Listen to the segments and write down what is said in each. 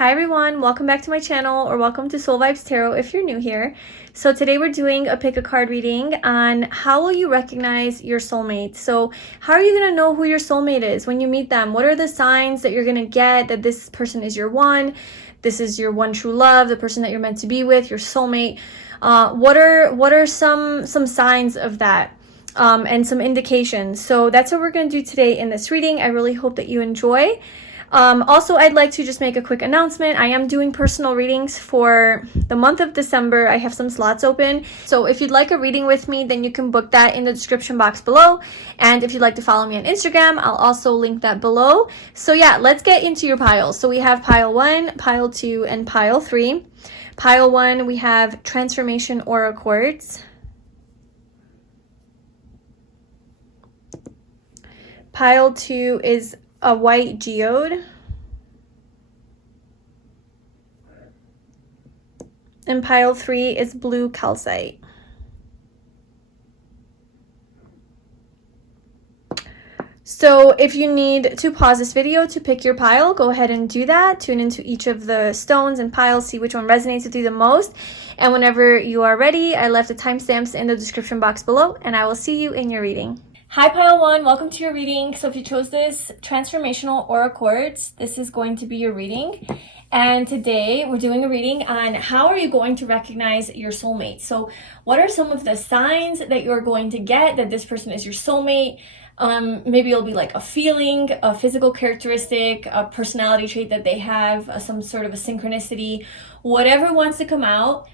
Hi everyone, welcome back to my channel, or welcome to Soul Vibes Tarot if you're new here. So today we're doing a pick a card reading on how will you recognize your soulmate. So how are you going to know who your soulmate is when you meet them? What are the signs that you're going to get that this person is your one? This is your one true love, the person that you're meant to be with, your soulmate. What are some signs of that? And some indications. So that's what we're going to do today in this reading. I really hope that you enjoy. Also, I'd like to just make a quick announcement. I am doing personal readings for the month of December. I have some slots open. So if you'd like a reading with me, then you can book that in the description box below. And if you'd like to follow me on Instagram, I'll also link that below. So yeah, let's get into your piles. So we have pile 1, pile 2, and pile 3. Pile 1, we have Transformation Aura Quartz. Pile 2 is a white geode. And pile 3 is blue calcite. So if you need to pause this video to pick your pile, go ahead and do that. Tune into each of the stones and piles, see which one resonates with you the most. And whenever you are ready, I left the timestamps in the description box below, and I will see you in your reading. Hi pile 1, welcome to your reading. So if you chose this transformational aura quartz, this is going to be your reading. And today we're doing a reading on how are you going to recognize your soulmate. So what are some of the signs that you're going to get that this person is your soulmate? Maybe it'll be like a feeling, a physical characteristic, a personality trait that they have, some sort of a synchronicity, whatever wants to come out.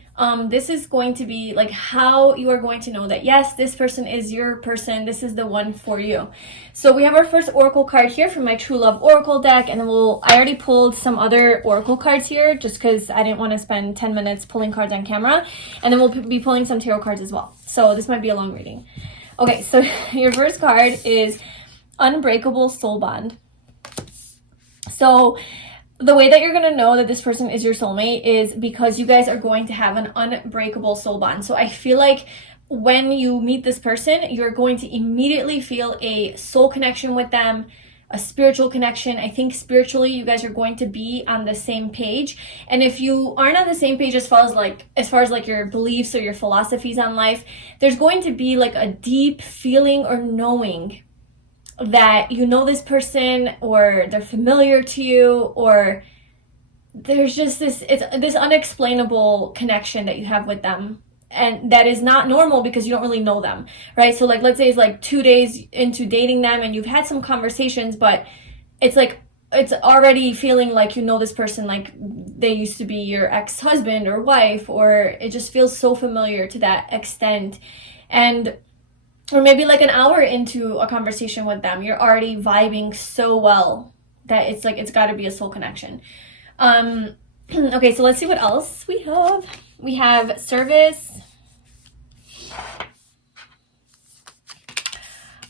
This is going to be like how you are going to know that, yes, this person is your person. This is the one for you. So we have our first oracle card here from my True Love Oracle deck. And then I already pulled some other oracle cards here just because I didn't want to spend 10 minutes pulling cards on camera. And then we'll be pulling some tarot cards as well. So this might be a long reading. Okay, so your first card is Unbreakable Soul Bond. So the way that you're going to know that this person is your soulmate is because you guys are going to have an unbreakable soul bond. So I feel like when you meet this person, you're going to immediately feel a soul connection with them, a spiritual connection. I think spiritually you guys are going to be on the same page. And if you aren't on the same page as far as like your beliefs or your philosophies on life, there's going to be like a deep feeling or knowing that you know this person, or they're familiar to you, or there's just this unexplainable connection that you have with them. And that is not normal because you don't really know them, right? So like, let's say it's like 2 days into dating them and you've had some conversations, but it's like, it's already feeling like you know this person, like they used to be your ex-husband or wife, or it just feels so familiar to that extent. Or maybe like an hour into a conversation with them, you're already vibing so well that it's like, it's got to be a soul connection. Okay, so let's see what else we have. We have service.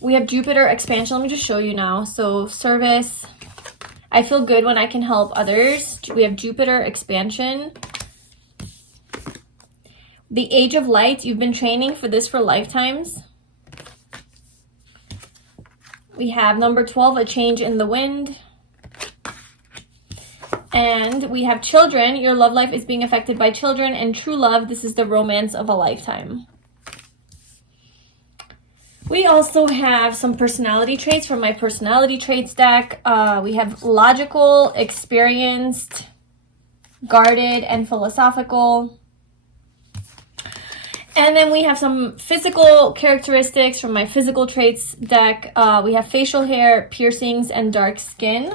We have Jupiter expansion. Let me just show you now. So service. I feel good when I can help others. We have Jupiter expansion. The Age of Light. You've been training for this for lifetimes. We have number 12, a change in the wind. And we have children. Your love life is being affected by children. And true love, this is the romance of a lifetime. We also have some personality traits from my personality traits deck. We have logical, experienced, guarded, and philosophical. And then we have some physical characteristics from my physical traits deck. We have facial hair, piercings, and dark skin.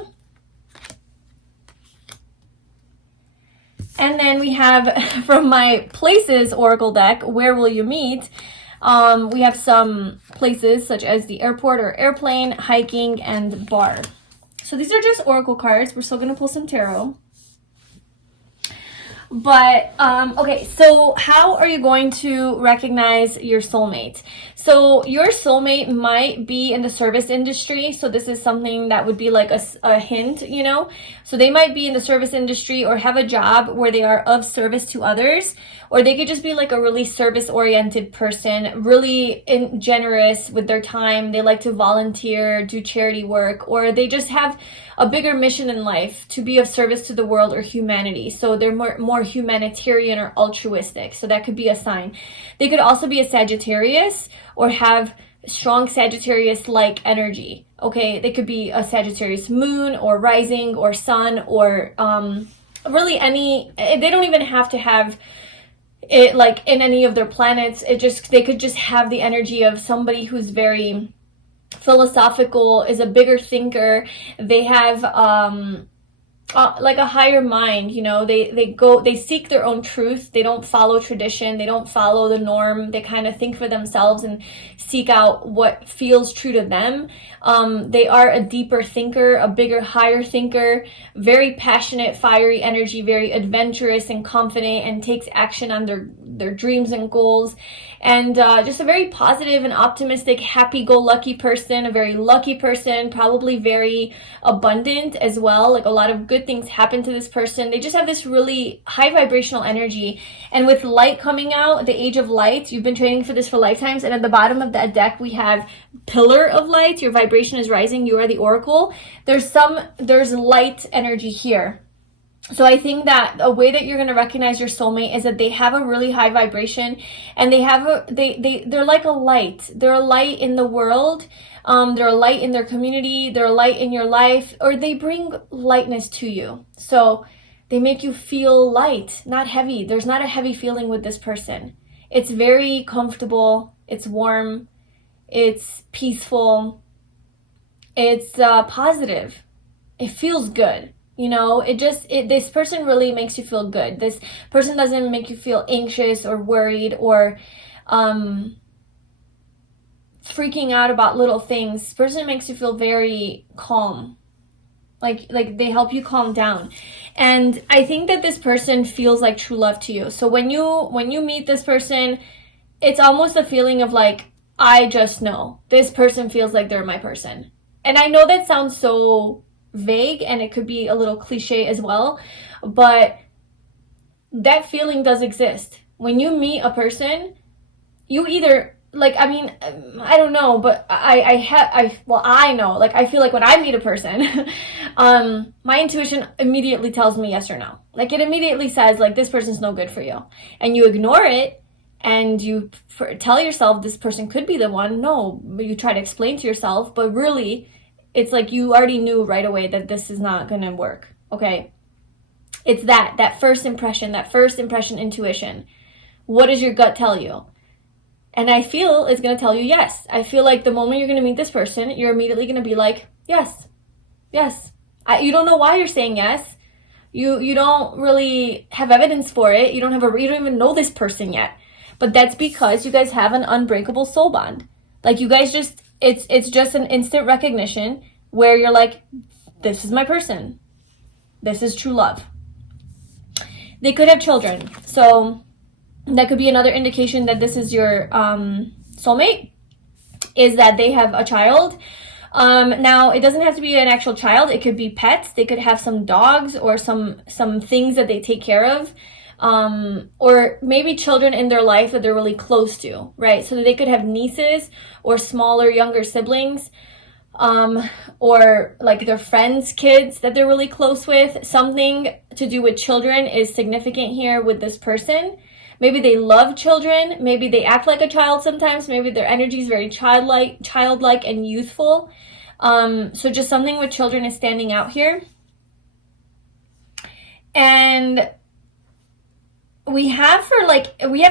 And then we have from my places oracle deck, where will you meet? We have some places such as the airport or airplane, hiking, and bar. So these are just oracle cards. We're still going to pull some tarot. But, okay, so how are you going to recognize your soulmate? So your soulmate might be in the service industry. So this is something that would be like a hint, you know. So they might be in the service industry or have a job where they are of service to others. Or they could just be like a really service-oriented person, really generous with their time. They like to volunteer, do charity work, or they just have a bigger mission in life to be of service to the world or humanity. So they're more humanitarian or altruistic. So that could be a sign. They could also be a Sagittarius or have strong Sagittarius-like energy. Okay, they could be a Sagittarius moon or rising or sun or really any, they don't even have to have it like in any of their planets. They could just have the energy of somebody who's very philosophical, is a bigger thinker. They have like a higher mind, you know. They seek their own truth. They don't follow tradition. They don't follow the norm. They kind of think for themselves and seek out what feels true to them. They are a deeper thinker, a bigger, higher thinker, very passionate, fiery energy, very adventurous and confident, and takes action on their dreams and goals. And just a very positive and optimistic, happy-go-lucky person, a very lucky person, probably very abundant as well. Like a lot of good things happen to this person. They just have this really high vibrational energy. And with light coming out, the age of light, you've been training for this for lifetimes. And at the bottom of that deck, we have pillar of light. Your vibration is rising. You are the oracle. There's light energy here. So I think that a way that you're going to recognize your soulmate is that they have a really high vibration, and they're like a light. They're a light in the world. They're a light in their community. They're a light in your life, or they bring lightness to you. So they make you feel light, not heavy. There's not a heavy feeling with this person. It's very comfortable. It's warm. It's peaceful. It's positive. It feels good. You know, this person really makes you feel good. This person doesn't make you feel anxious or worried or freaking out about little things. This person makes you feel very calm. Like they help you calm down. And I think that this person feels like true love to you. So when you meet this person, it's almost a feeling of like, I just know. This person feels like they're my person. And I know that sounds so vague, and it could be a little cliche as well, but that feeling does exist. When you meet a person, you either like, I mean, I don't know, but I know, like, I feel like when I meet a person, my intuition immediately tells me yes or no. Like, it immediately says like, this person's no good for you, and you ignore it and you tell yourself this person could be the one. No, you try to explain to yourself, but really it's like you already knew right away that this is not going to work, okay? It's that first impression intuition. What does your gut tell you? And I feel it's going to tell you yes. I feel like the moment you're going to meet this person, you're immediately going to be like, yes. You don't know why you're saying yes. You don't really have evidence for it. You don't even know this person yet. But that's because you guys have an unbreakable soul bond. Like, you guys it's just an instant recognition where you're like, this is my person. This is true love. They could have children. So that could be another indication that this is your soulmate, is that they have a child. Now, it doesn't have to be an actual child. It could be pets. They could have some dogs or some things that they take care of. Or maybe children in their life that they're really close to, right? So they could have nieces or smaller, younger siblings, or like their friends' kids that they're really close with. Something to do with children is significant here with this person. Maybe they love children. Maybe they act like a child sometimes. Maybe their energy is very childlike and youthful. So just something with children is standing out here. And we have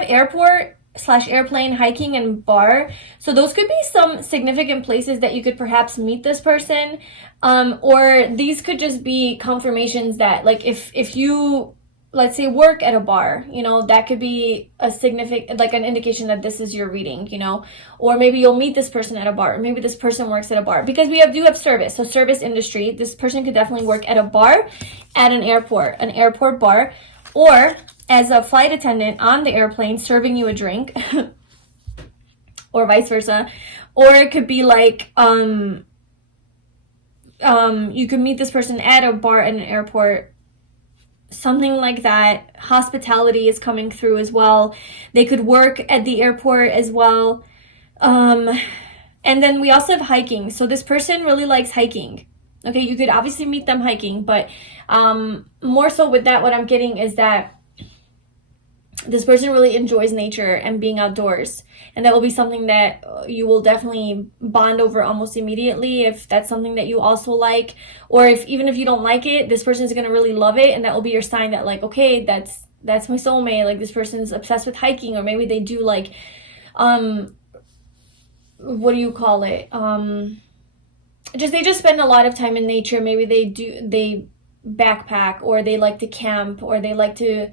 airport/airplane, hiking, and bar. So those could be some significant places that you could perhaps meet this person. Or these could just be confirmations that, like, if you, let's say, work at a bar, you know, that could be a significant, like, an indication that this is your reading, you know. Or maybe you'll meet this person at a bar. Maybe this person works at a bar, because we do have service. So service industry, this person could definitely work at a bar, at an airport bar, or as a flight attendant on the airplane serving you a drink. or vice versa. Or it could be like, you could meet this person at a bar at an airport, something like that. Hospitality is coming through as well. They could work at the airport as well. And then we also have hiking. So this person really likes hiking. Okay, you could obviously meet them hiking, but more so with that, what I'm getting is that this person really enjoys nature and being outdoors, and that will be something that you will definitely bond over almost immediately if that's something that you also like. Or if even if you don't like it, this person is going to really love it, and that will be your sign that, like, okay, that's my soulmate. Like, this person's obsessed with hiking, or maybe they do like what do you call it, they just spend a lot of time in nature. Maybe they backpack, or they like to camp, or they like to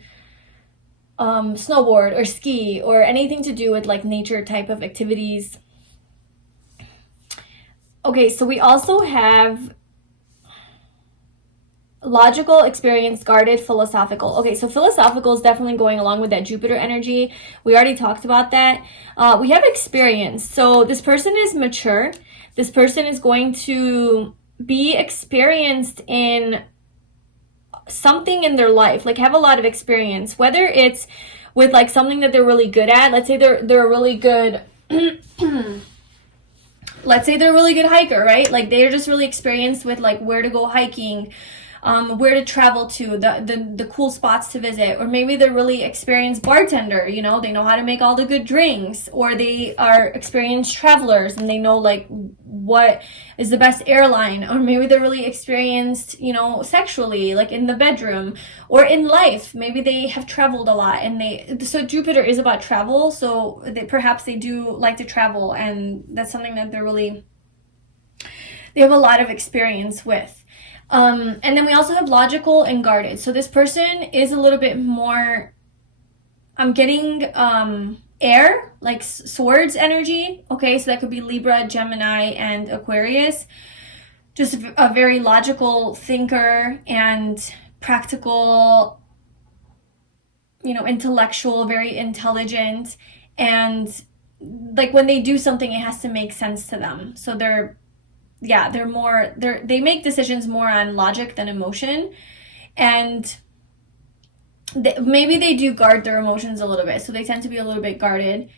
snowboard or ski, or anything to do with like nature type of activities. Okay, so we also have logical, experienced, guarded, philosophical. Okay, so philosophical is definitely going along with that Jupiter energy. We already talked about that. We have experience. So this person is mature. This person is going to be experienced in something in their life, like have a lot of experience, whether it's with like something that they're really good at. Let's say they're a really good let's say they're a really good hiker, right? Like they're just really experienced with like where to go hiking, where to travel to, the cool spots to visit. Or maybe they're really experienced bartender, you know, they know how to make all the good drinks. Or they are experienced travelers and they know like what is the best airline. Or maybe they're really experienced, you know, sexually, like in the bedroom or in life. Maybe they have traveled a lot, and so Jupiter is about travel, so perhaps they do like to travel, and that's something that they have a lot of experience with. And then we also have logical and guarded. So this person is a little bit more, I'm getting air, like swords energy. Okay, so that could be Libra, Gemini, and Aquarius. Just a very logical thinker and practical, you know, intellectual, very intelligent. And like when they do something, it has to make sense to them. So they make decisions more on logic than emotion, and maybe they do guard their emotions a little bit, so they tend to be a little bit guarded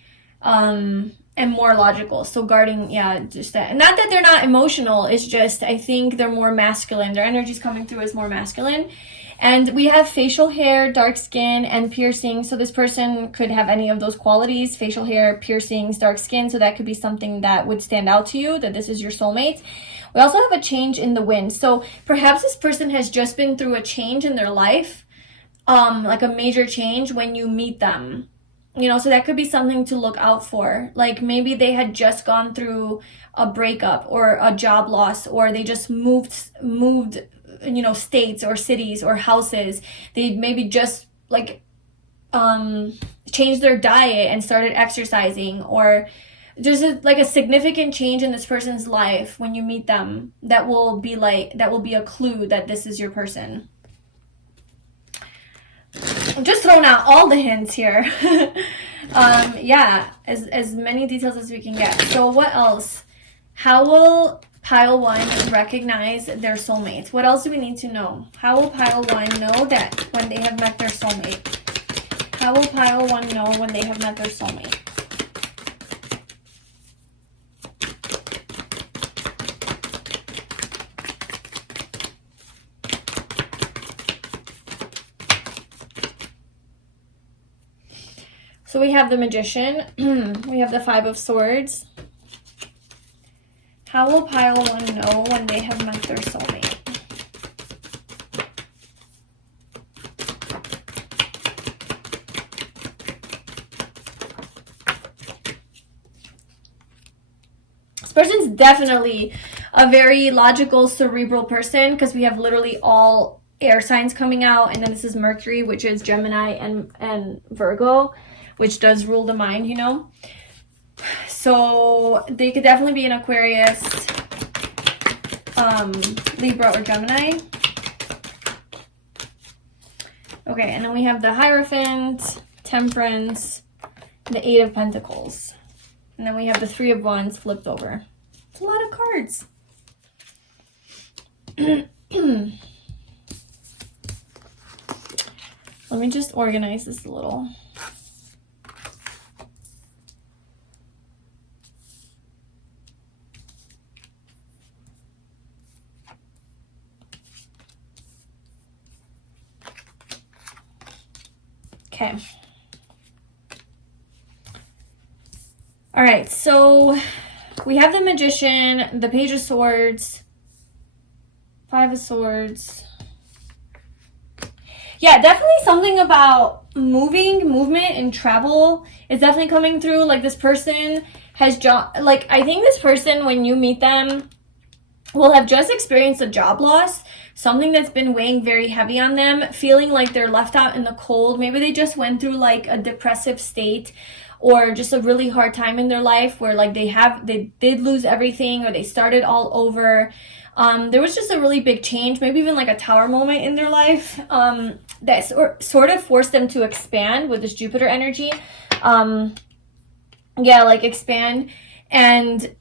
and more logical. So guarding, just that. Not that they're not emotional, it's just I think they're more masculine. Their energy's coming through as more masculine. And we have facial hair, dark skin, and piercing. So this person could have any of those qualities: facial hair, piercings, dark skin. So that could be something that would stand out to you, that this is your soulmate. We also have a change in the wind. So perhaps this person has just been through a change in their life, like a major change when you meet them. You know, so that could be something to look out for. Like maybe they had just gone through a breakup or a job loss, or they just moved, you know, states or cities or houses. They maybe just like changed their diet and started exercising, or there's a significant change in this person's life when you meet them that will be a clue that this is your person. I'm just throwing out all the hints here. As many details as we can get. So what else? How will Pile 1 recognize their soulmate? What else do we need to know? How will Pile 1 know that when they have met their soulmate? How will Pile 1 know when they have met their soulmate? So we have the Magician. We have the Five of Swords. How will Pile 1 know when they have met their soulmate? This person's definitely a very logical, cerebral person, because we have literally all air signs coming out, and then this is Mercury, which is Gemini and Virgo, which does rule the mind, you know. So they could definitely be an Aquarius, Libra, or Gemini. Okay, and then we have the Hierophant, Temperance, the Eight of Pentacles. And then we have the Three of Wands flipped over. It's a lot of cards. Let me just organize this a little. Okay. All right, so we have the Magician, the Page of Swords, Five of Swords. Yeah, definitely something about movement and travel is definitely coming through. Like this person has like I think this person, when you meet them, will have just experienced a job loss, something that's been weighing very heavy on them, feeling like they're left out in the cold. Maybe they just went through like a depressive state or just a really hard time in their life where like they did lose everything or they started all over. There was just a really big change, maybe even like a tower moment in their life that sort of forced them to expand with this Jupiter energy. Yeah, like expand, and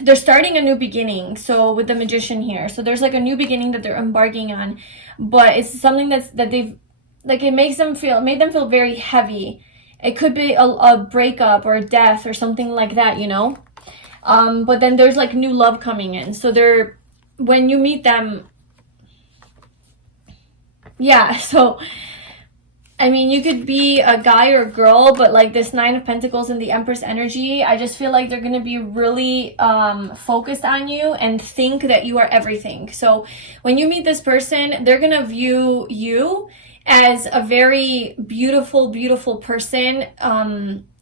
they're starting a new beginning. So with the Magician here, so there's like a new beginning that they're embarking on, but it's something that they've like it made them feel very heavy. It could be a breakup or a death or something like that, you know. But then there's like new love coming in. So when you meet them, yeah, so I mean, you could be a guy or a girl, but like this Nine of Pentacles and the Empress energy, I just feel like they're going to be really focused on you and think that you are everything. So when you meet this person, they're going to view you as a very beautiful, beautiful person,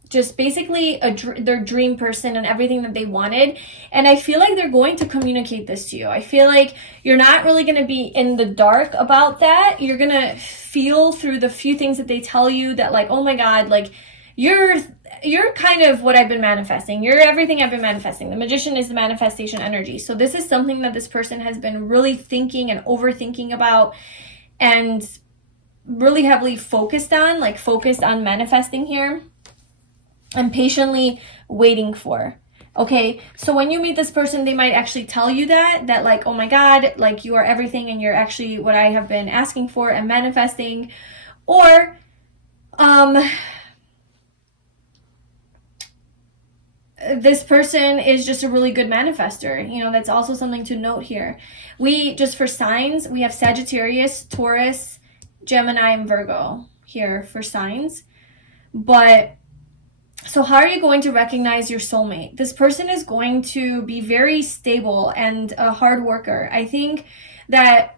just basically their dream person and everything that they wanted. And I feel like they're going to communicate this to you. I feel like you're not really going to be in the dark about that. You're going to feel through the few things that they tell you that like, oh my God, like you're kind of what I've been manifesting. You're everything I've been manifesting. The Magician is the manifestation energy. So this is something that this person has been really thinking and overthinking about and really heavily focused on manifesting here. And patiently waiting for. Okay, so when you meet this person, they might actually tell you that like, oh my God, like you are everything and you're actually what I have been asking for and manifesting. Or this person is just a really good manifester. You know, that's also something to note here. Just for signs, we have Sagittarius, Taurus, Gemini, and Virgo here for signs. But so how are you going to recognize your soulmate? This person is going to be very stable and a hard worker. I think that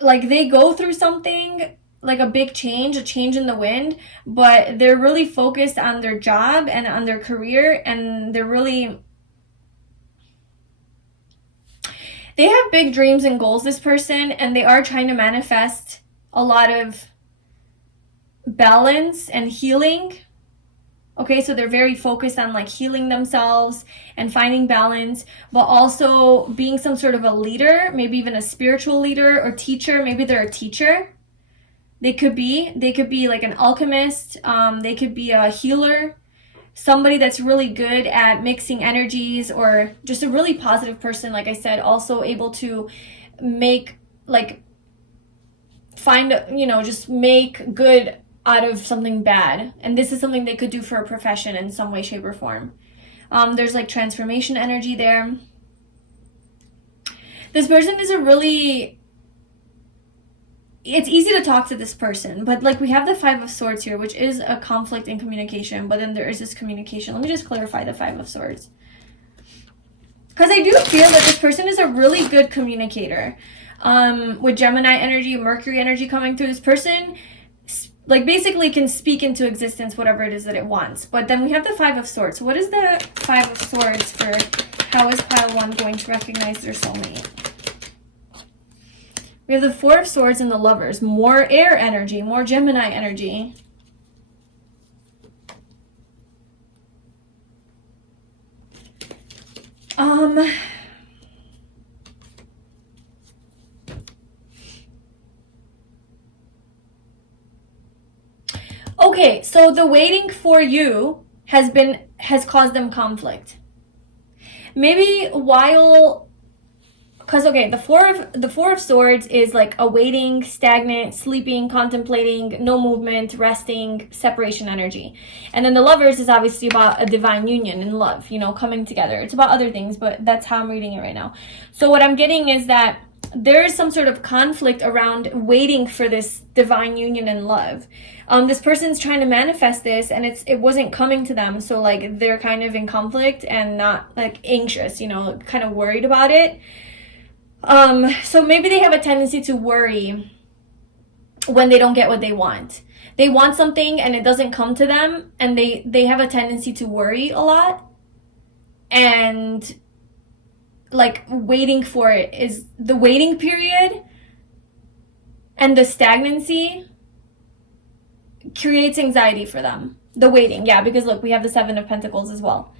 like they go through something like a big change, a change in the wind, but they're really focused on their job and on their career, and they have big dreams and goals, this person, and they are trying to manifest a lot of balance and healing. Okay, so they're very focused on like healing themselves and finding balance, but also being some sort of a leader, maybe even a spiritual leader or teacher. Maybe they're a teacher. They could be like an alchemist. They could be a healer, somebody that's really good at mixing energies, or just a really positive person. Like I said, also able to make just make good out of something bad. And this is something they could do for a profession in some way, shape, or form. There's like transformation energy there. This person is it's easy to talk to this person, but like we have the Five of Swords here, which is a conflict in communication, but then there is this communication. Let me just clarify the Five of Swords, because I do feel that this person is a really good communicator. With Gemini energy, Mercury energy coming through, this person like basically can speak into existence whatever it is that it wants. But then we have the Five of Swords. So what is the Five of Swords for how is pile one going to recognize their soulmate? We have the Four of Swords and the Lovers. More air energy, more Gemini energy. Okay, so the waiting for you has caused them conflict. Maybe while, because okay, the four of swords is like awaiting, stagnant, sleeping, contemplating, no movement, resting, separation energy. And then the lovers is obviously about a divine union and love, you know, coming together. It's about other things, but that's how I'm reading it right now. So what I'm getting is that there is some sort of conflict around waiting for this divine union and love. This person's trying to manifest this, and it wasn't coming to them, so like they're kind of in conflict and not like anxious, you know, kind of worried about it. So maybe they have a tendency to worry when they don't get what they want. They want something and it doesn't come to them, and they have a tendency to worry a lot, and like waiting for it is the waiting period, and the stagnancy creates anxiety for them. The waiting, yeah, because look, we have the 7 of Pentacles as well.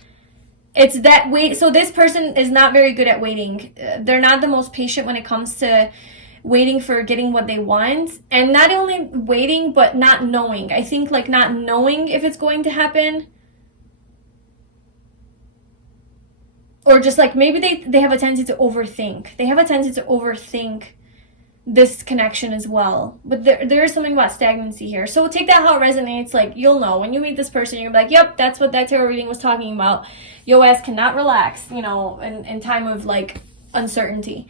It's that wait. So this person is not very good at waiting. They're not the most patient when it comes to waiting for getting what they want. And not only waiting, but not knowing. I think like not knowing if it's going to happen. Or just like maybe they have a tendency to overthink. They have a tendency to overthink this connection as well. But there is something about stagnancy here. So take that how it resonates. Like, you'll know when you meet this person, you're like, yep, that's what that tarot reading was talking about. Yo ass cannot relax, you know, in time of like uncertainty.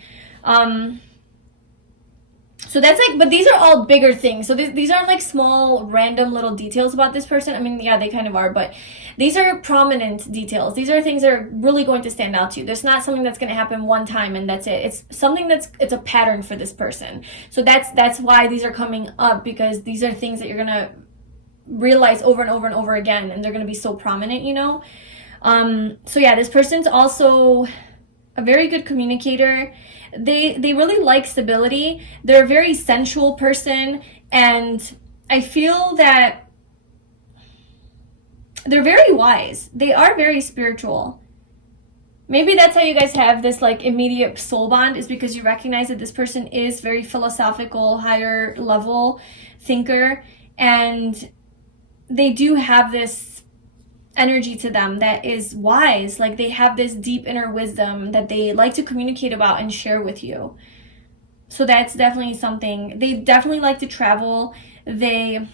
So that's like, but these are all bigger things. So these aren't like small random little details about this person. I mean, yeah, they kind of are, but these are prominent details. These are things that are really going to stand out to you. There's not something that's going to happen one time and that's it. It's something it's a pattern for this person. So that's why these are coming up, because these are things that you're going to realize over and over and over again, and they're going to be so prominent, you know? So yeah, this person's also a very good communicator. They really like stability. They're a very sensual person, and I feel that they're very wise. They are very spiritual. Maybe that's how you guys have this like immediate soul bond, is because you recognize that this person is very philosophical, higher level thinker, and they do have this energy to them that is wise. Like they have this deep inner wisdom that they like to communicate about and share with you. So that's definitely something. They definitely like to travel. They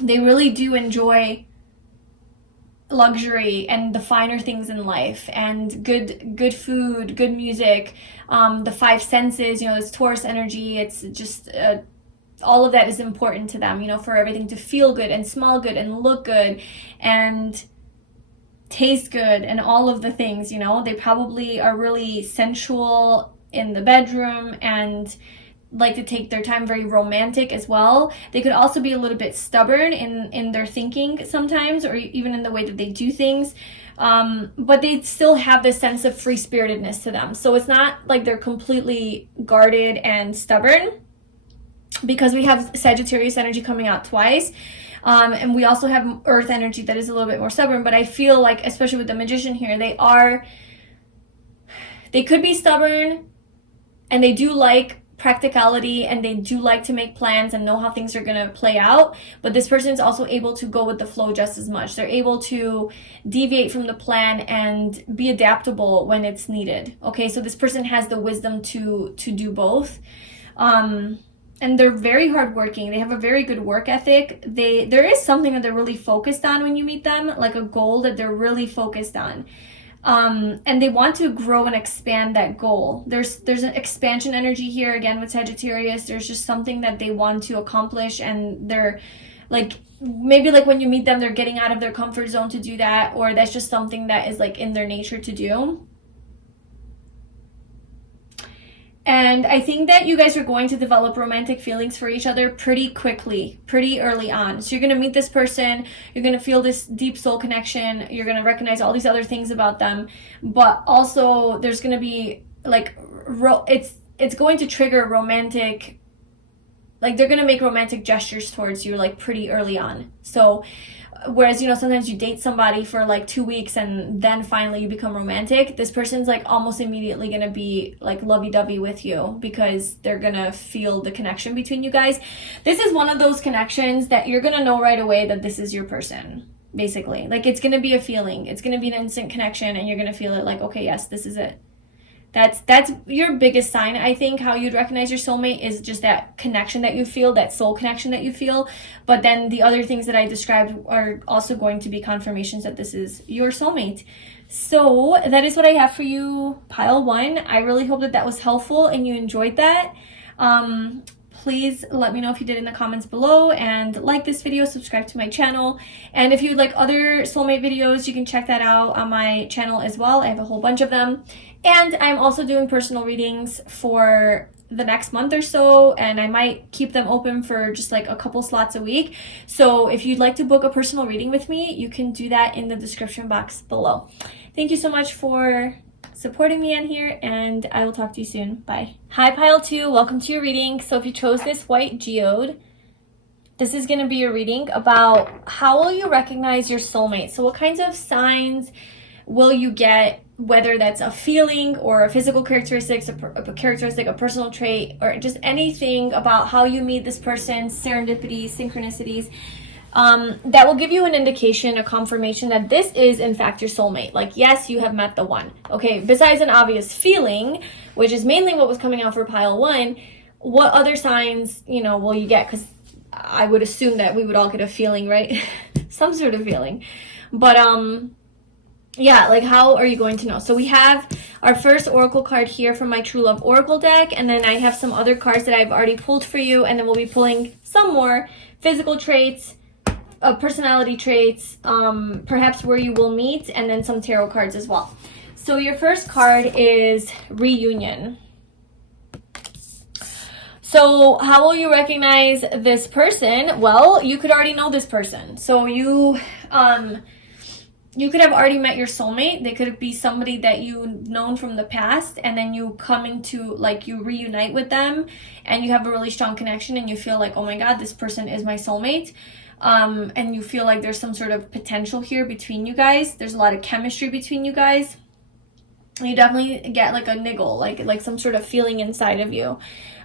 really do enjoy luxury and the finer things in life, and good food, good music, the 5 senses, you know, it's Taurus energy. It's just all of that is important to them, you know, for everything to feel good and smell good and look good and taste good and all of the things, you know. They probably are really sensual in the bedroom and like to take their time, very romantic as well. They could also be a little bit stubborn in their thinking sometimes, or even in the way that they do things. But they still have this sense of free-spiritedness to them. So it's not like they're completely guarded and stubborn, because we have Sagittarius energy coming out twice. And we also have Earth energy that is a little bit more stubborn. But I feel like, especially with the Magician here, they could be stubborn, and they do like practicality, and they do like to make plans and know how things are going to play out. But this person is also able to go with the flow just as much. They're able to deviate from the plan and be adaptable when it's needed. Okay, so this person has the wisdom to do both. And they're very hardworking. They have a very good work ethic. There is something that they're really focused on when you meet them, like a goal that they're really focused on. And they want to grow and expand that goal. There's an expansion energy here, again, with Sagittarius. There's just something that they want to accomplish, and they're like, maybe like when you meet them, they're getting out of their comfort zone to do that, or that's just something that is like in their nature to do. And I think that you guys are going to develop romantic feelings for each other pretty quickly, pretty early on. So you're going to meet this person, you're going to feel this deep soul connection, you're going to recognize all these other things about them, but also there's going to be like, it's going to trigger romantic, like they're going to make romantic gestures towards you like pretty early on. So whereas, you know, sometimes you date somebody for like 2 weeks and then finally you become romantic, this person's like almost immediately going to be like lovey-dovey with you, because they're going to feel the connection between you guys. This is one of those connections that you're going to know right away that this is your person. basically. Like, it's going to be a feeling. It's going to be an instant connection, and you're going to feel it like, okay, yes, this is it. That's your biggest sign. I think how you'd recognize your soulmate is just that connection that you feel, that soul connection that you feel. But then the other things that I described are also going to be confirmations that this is your soulmate. So that is what I have for you, pile 1. I really hope that that was helpful and you enjoyed that. Please let me know if you did in the comments below, and like this video, subscribe to my channel. And if you'd like other soulmate videos, you can check that out on my channel as well. I have a whole bunch of them. And I'm also doing personal readings for the next month or so, and I might keep them open for just like a couple slots a week. So if you'd like to book a personal reading with me, you can do that in the description box below. Thank you so much for supporting me on here, and I will talk to you soon. Bye. Hi, pile 2. Welcome to your reading. So if you chose this white geode, this is going to be your reading about how will you recognize your soulmate. So what kinds of signs will you get, whether that's a feeling or a physical characteristic, a characteristic, a personal trait, or just anything about how you meet this person, serendipities, synchronicities. That will give you an indication, a confirmation that this is in fact your soulmate. Like, yes, you have met the one. Okay, besides an obvious feeling, which is mainly what was coming out for pile 1, what other signs, will you get? Because I would assume that we would all get a feeling, right? Some sort of feeling. But yeah, like, how are you going to know? So we have our first oracle card here from my True Love Oracle deck, and then I have some other cards that I've already pulled for you, and then we'll be pulling some more physical traits, personality traits, perhaps where you will meet, and then some tarot cards as well. So your first card is reunion. So how will you recognize this person? Well, you could already know this person. So you could have already met your soulmate. They could be somebody that you've known from the past, and then you come into, like, you reunite with them, and you have a really strong connection, and you feel like, oh my God, this person is my soulmate. And you feel like there's some sort of potential here between you guys. There's a lot of chemistry between you guys. You definitely get like a niggle, like some sort of feeling inside of you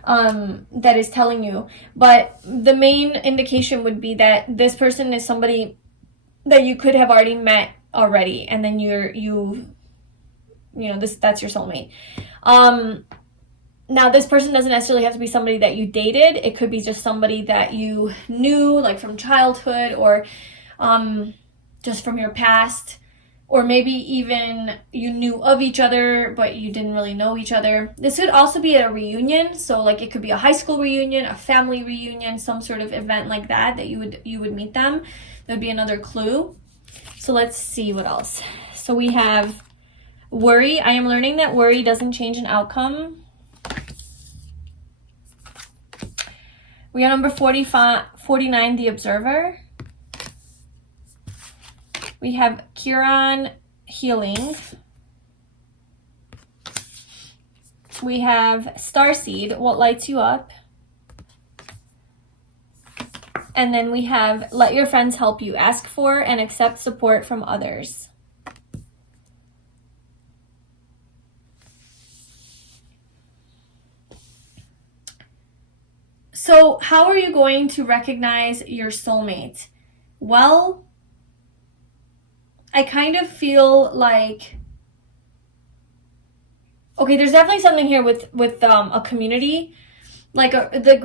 that is telling you. But the main indication would be that this person is somebody that you could have already met already, and then that's your soulmate. Now, this person doesn't necessarily have to be somebody that you dated. It could be just somebody that you knew, like from childhood, or just from your past, or maybe even you knew of each other, but you didn't really know each other. This could also be at a reunion. So like, it could be a high school reunion, a family reunion, some sort of event like that you would meet them. That would be another clue. So let's see what else. So we have worry. I am learning that worry doesn't change an outcome. We have number 49, the observer. We have Chiron, healing. We have starseed, what lights you up. And then we have let your friends help you, ask for and accept support from others. So how are you going to recognize your soulmate? Well, I kind of feel like, okay, there's definitely something here with a community. Like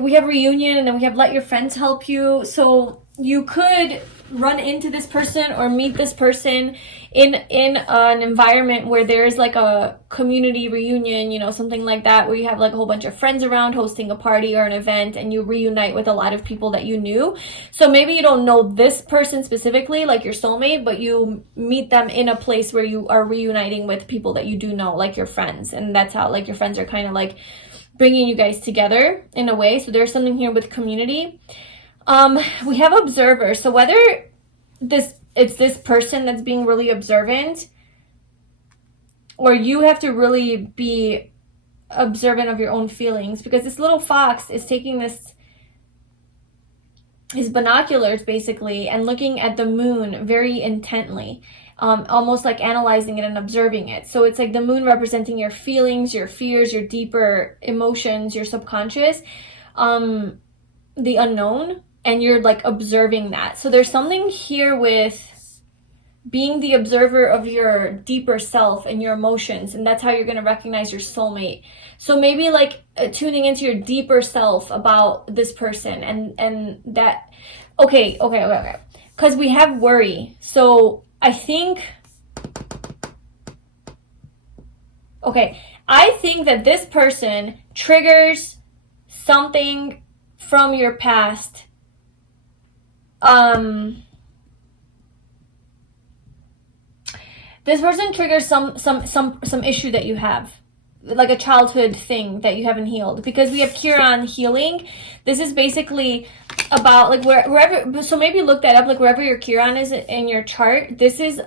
we have reunion, and then we have let your friends help you. So you could run into this person or meet this person in an environment where there's like a community reunion, something like that, where you have like a whole bunch of friends around hosting a party or an event, and you reunite with a lot of people that you knew. So maybe you don't know this person specifically, like your soulmate, but you meet them in a place where you are reuniting with people that you do know, like your friends. And that's how, like, your friends are kind of like bringing you guys together in a way. So there's something here with community. We have observer. So whether it's this person that's being really observant, or you have to really be observant of your own feelings, because this little fox is taking his binoculars basically and looking at the moon very intently, almost like analyzing it and observing it. So it's like the moon representing your feelings, your fears, your deeper emotions, your subconscious, the unknown, and you're like observing that. So there's something here with being the observer of your deeper self and your emotions, and that's how you're going to recognize your soulmate. So maybe like tuning into your deeper self about this person, and that, okay, because we have worry. So I think that this person triggers something from your past. This person triggers some issue that you have, like a childhood thing that you haven't healed, because we have 𝘗𝑠 healing. This is basically about like wherever, so maybe look that up, like wherever your 𝘗𝑠 is in your chart. This is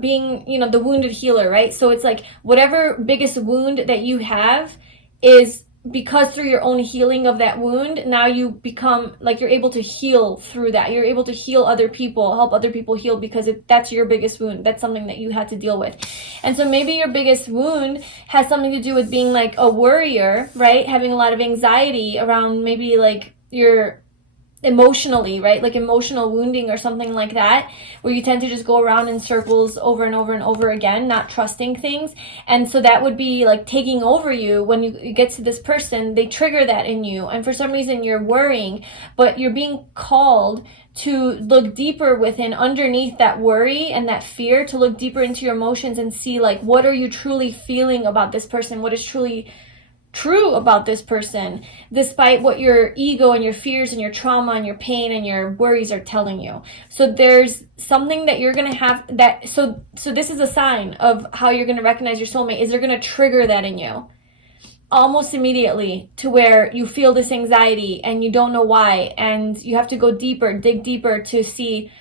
being, you know, the wounded healer, right? So it's like whatever biggest wound that you have is because through your own healing of that wound, now you become like, you're able to heal through that. You're able to heal other people, help other people heal, because that's your biggest wound. That's something that you had to deal with. And so maybe your biggest wound has something to do with being like a worrier, right? Having a lot of anxiety around maybe like your emotionally, right? Like emotional wounding or something like that, where you tend to just go around in circles over and over and over again, not trusting things. And so that would be like taking over you. When you get to this person, they trigger that in you, and for some reason you're worrying, but you're being called to look deeper within, underneath that worry and that fear, to look deeper into your emotions and see like, what are you truly feeling about this person? What is truly true about this person, despite what your ego and your fears and your trauma and your pain and your worries are telling you. So there's something that you're going to have that, so this is a sign of how you're going to recognize your soulmate, is they're going to trigger that in you almost immediately, to where you feel this anxiety and you don't know why, and you have to go deeper, dig deeper to see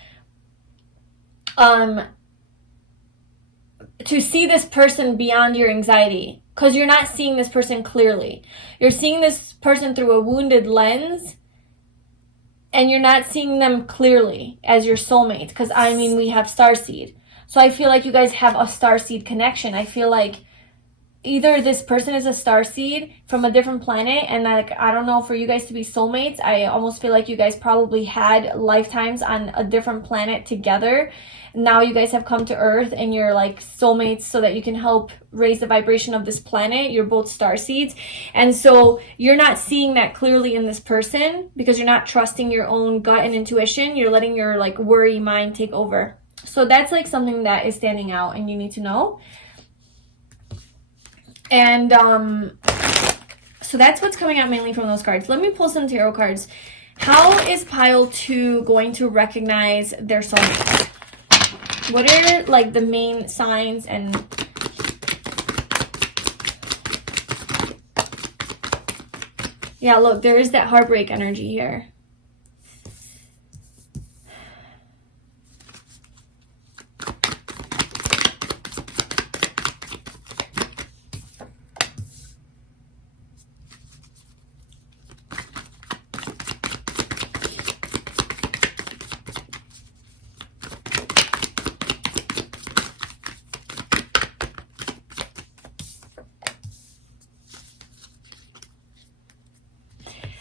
this person beyond your anxiety. Because you're not seeing this person clearly. You're seeing this person through a wounded lens, and you're not seeing them clearly as your soulmate. Because, I mean, we have starseed. So I feel like you guys have a starseed connection. I feel like either this person is a starseed from a different planet, and like, I don't know, for you guys to be soulmates, I almost feel like you guys probably had lifetimes on a different planet together. Now you guys have come to Earth and you're like soulmates, so that you can help raise the vibration of this planet. You're both starseeds. And so you're not seeing that clearly in this person, because you're not trusting your own gut and intuition. You're letting your like worry mind take over. So that's like something that is standing out and you need to know. And so that's what's coming out mainly from those cards. Let me pull some tarot cards. How is pile 2 going to recognize their soulmate? What are like the main signs? And yeah, look, there is that heartbreak energy here.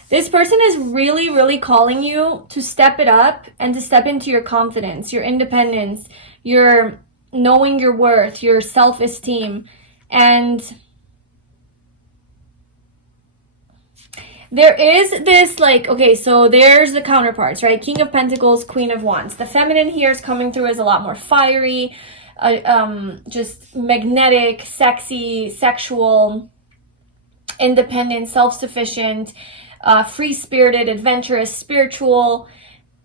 This person is really, really calling you to step it up and to step into your confidence, your independence, your knowing your worth, your self-esteem. And there is this like, okay, so there's the counterparts, right? King of Pentacles, Queen of Wands. The feminine here is coming through as a lot more fiery, just magnetic, sexy, sexual, independent, self-sufficient, free-spirited, adventurous, spiritual,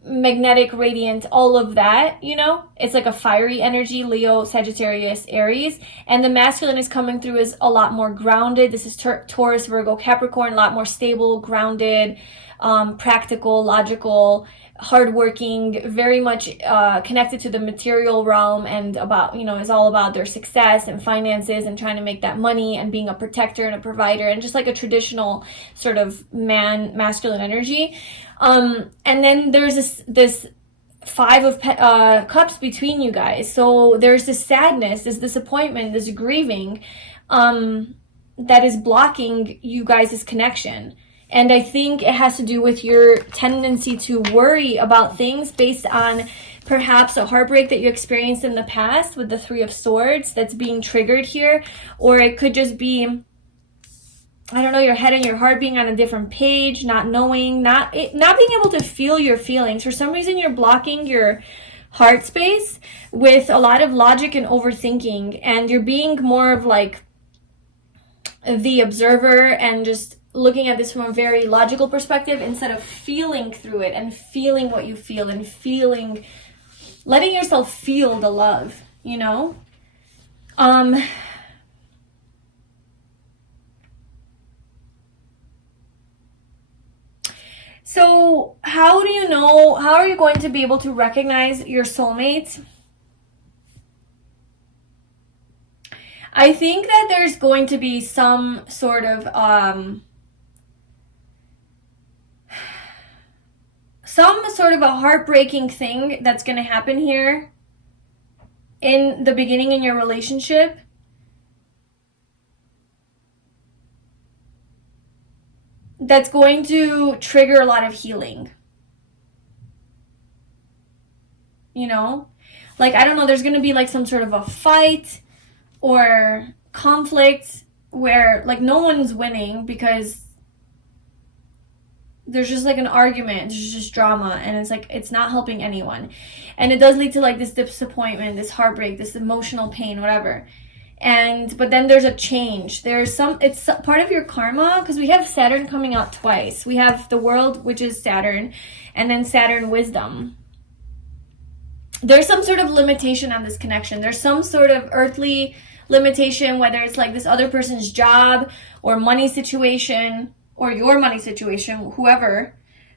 magnetic, radiant, all of that, you know? It's like a fiery energy, Leo, Sagittarius, Aries. And the masculine is coming through as a lot more grounded. This is Taurus, Virgo, Capricorn, a lot more stable, grounded, practical, logical, hardworking, very much connected to the material realm, and about, you know, is all about their success and finances and trying to make that money and being a protector and a provider, and just like a traditional sort of masculine energy. And then there's this 5 of Cups between you guys. So there's this sadness, this disappointment, this grieving that is blocking you guys' connection. And I think it has to do with your tendency to worry about things based on perhaps a heartbreak that you experienced in the past with the Three of Swords that's being triggered here. Or it could just be, I don't know, your head and your heart being on a different page, not knowing, not being able to feel your feelings. For some reason, you're blocking your heart space with a lot of logic and overthinking, and you're being more of like the observer and just looking at this from a very logical perspective instead of feeling through it and feeling what you feel and feeling, letting yourself feel the love, you know? So how do you know, how are you going to be able to recognize your soulmate? I think that there's going to be some sort of a heartbreaking thing that's going to happen here in the beginning in your relationship. That's going to trigger a lot of healing. You know? Like, I don't know, there's going to be like some sort of a fight or conflict where like no one's winning because there's just like an argument, there's just drama, and it's like it's not helping anyone. And it does lead to like this disappointment, this heartbreak, this emotional pain, whatever. But then there's a change. It's part of your karma, because we have Saturn coming out twice. We have the world, which is Saturn, and then Saturn wisdom. There's some sort of limitation on this connection. There's some sort of earthly limitation, whether it's like this other person's job or money situation or your money situation, whoever,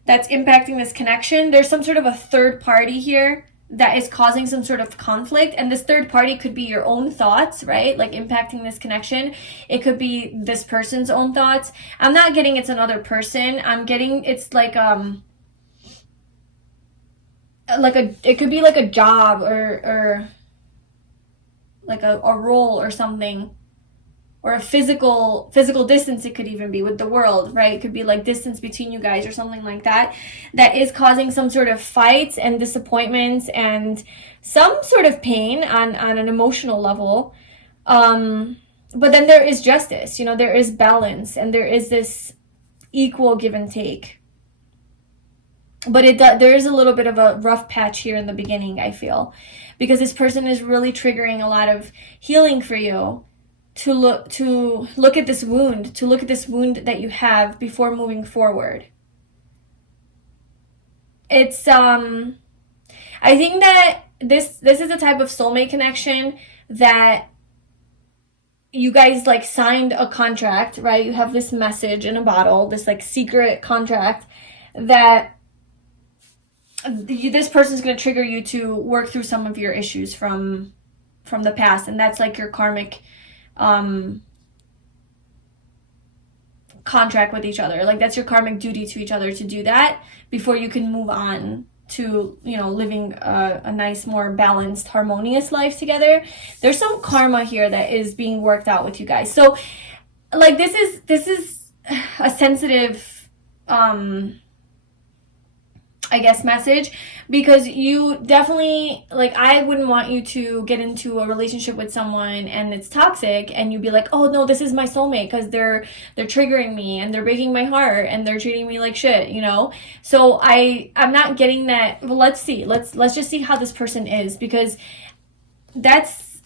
that's impacting this connection. There's some sort of a third party here that is causing some sort of conflict, and this third party could be your own thoughts, right? Like impacting this connection. It could be this person's own thoughts. I'm not getting it's another person. I'm getting it's like it could be like a job or like a role or something, or a physical distance. It could even be with the world, right? It could be like distance between you guys or something like that, that is causing some sort of fights and disappointments and some sort of pain on an emotional level. But then there is justice, you know, there is balance, and there is this equal give and take. But there is a little bit of a rough patch here in the beginning, I feel, because this person is really triggering a lot of healing for you. To look at this wound, that you have before moving forward. It's I think that this is a type of soulmate connection that you guys like signed a contract, right? You have this message in a bottle, this like secret contract that this person's going to trigger you to work through some of your issues from the past, and that's like your karmic contract with each other. Like that's your karmic duty to each other to do that before you can move on to, you know, living a nice, more balanced, harmonious life together. There's some karma here that is being worked out with you guys. So like this is a sensitive I guess message, because you definitely, like, I wouldn't want you to get into a relationship with someone and it's toxic and you'd be like, oh no, this is my soulmate because they're triggering me and they're breaking my heart and they're treating me like shit, you know? So I'm not getting that. Well, let's see, let's just see how this person is, because that's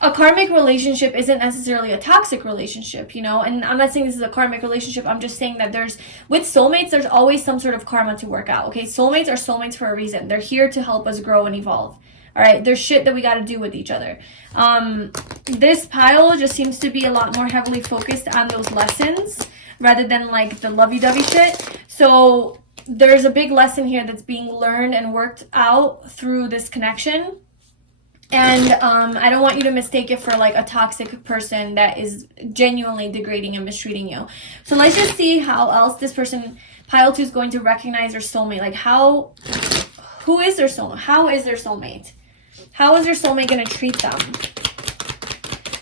a karmic relationship isn't necessarily a toxic relationship, you know? And I'm not saying this is a karmic relationship. I'm just saying that with soulmates, there's always some sort of karma to work out, okay? Soulmates are soulmates for a reason. They're here to help us grow and evolve, all right? There's shit that we got to do with each other. This pile just seems to be a lot more heavily focused on those lessons rather than like the lovey-dovey shit. So there's a big lesson here that's being learned and worked out through this connection. And I don't want you to mistake it for like a toxic person that is genuinely degrading and mistreating you. So let's just see how else this person, pile 2, is going to recognize their soulmate. Like who is their soulmate? How is their soulmate? How is their soulmate going to treat them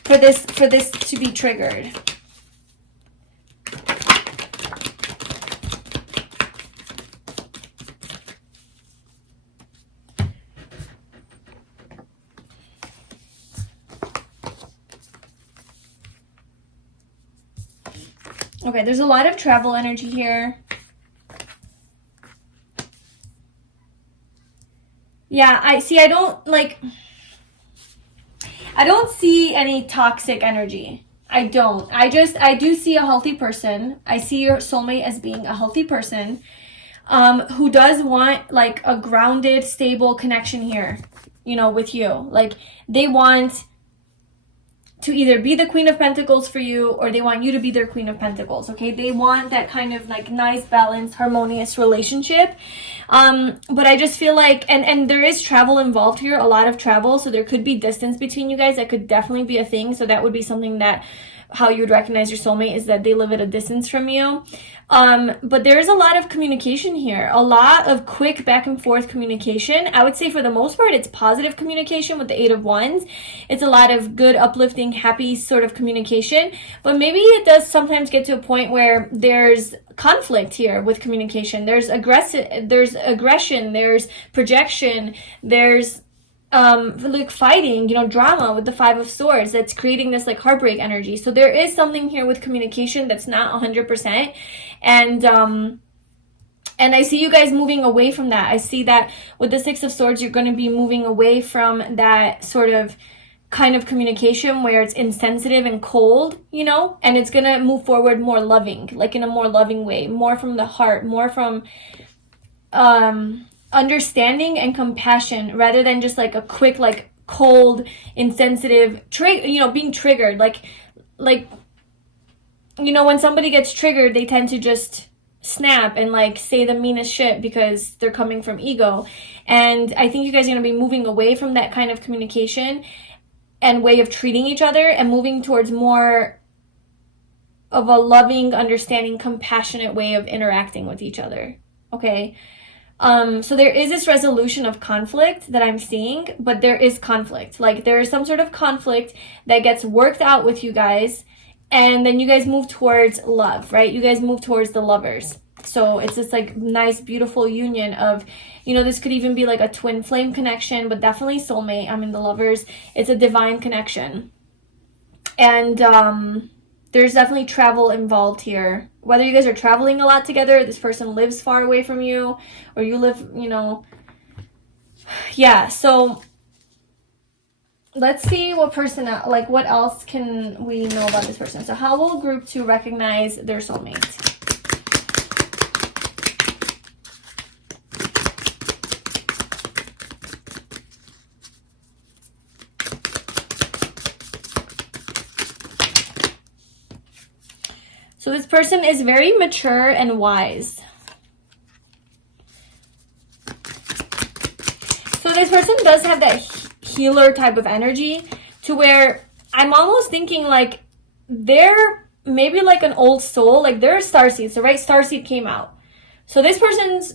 for this to be triggered? Okay, there's a lot of travel energy here. Yeah, I don't see any toxic energy. I don't. I do see a healthy person. I see your soulmate as being a healthy person, who does want like a grounded, stable connection here, you know, with you. Like they want to either be the Queen of Pentacles for you, or they want you to be their Queen of Pentacles, okay? They want that kind of like nice, balanced, harmonious relationship. But I just feel like, and there is travel involved here, a lot of travel, so there could be distance between you guys. That could definitely be a thing. So that would be something that, how you would recognize your soulmate is that they live at a distance from you. But there's a lot of communication here, a lot of quick back and forth communication. I would say for the most part, it's positive communication with the Eight of Wands. It's a lot of good, uplifting, happy sort of communication. But maybe it does sometimes get to a point where there's conflict here with communication. There's aggression, there's projection, there's like fighting, you know, drama with the Five of Swords that's creating this like heartbreak energy. So there is something here with communication that's not 100%. And I see you guys moving away from that. I see that with the Six of Swords, you're going to be moving away from that sort of kind of communication where it's insensitive and cold, you know, and it's going to move forward more loving, like in a more loving way, more from the heart, more from understanding and compassion, rather than just like a quick, like cold, insensitive being triggered. Like you know, when somebody gets triggered, they tend to just snap and like say the meanest shit because they're coming from ego. And I think you guys are going to be moving away from that kind of communication and way of treating each other, and moving towards more of a loving, understanding, compassionate way of interacting with each other. Okay. So there is this resolution of conflict that I'm seeing, but there is conflict. Like there is some sort of conflict that gets worked out with you guys, and then you guys move towards love, right? You guys move towards the lovers. So it's this like nice, beautiful union of, you know, this could even be like a twin flame connection, but definitely soulmate. I mean, the lovers, it's a divine connection. And, there's definitely travel involved here. Whether you guys are traveling a lot together, this person lives far away from you, or you live, you know. Yeah, so let's see what what else can we know about this person. So how will group 2 recognize their soulmate? So this person is very mature and wise. So this person does have that healer type of energy, to where I'm almost thinking like they're maybe like an old soul, like they're a starseed. So right, starseed came out. So this person's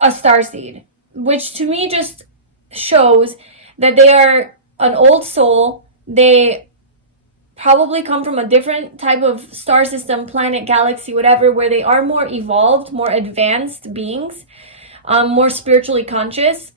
a starseed, which to me just shows that they are an old soul. They probably come from a different type of star system, planet, galaxy, whatever, where they are more evolved, more advanced beings, more spiritually conscious.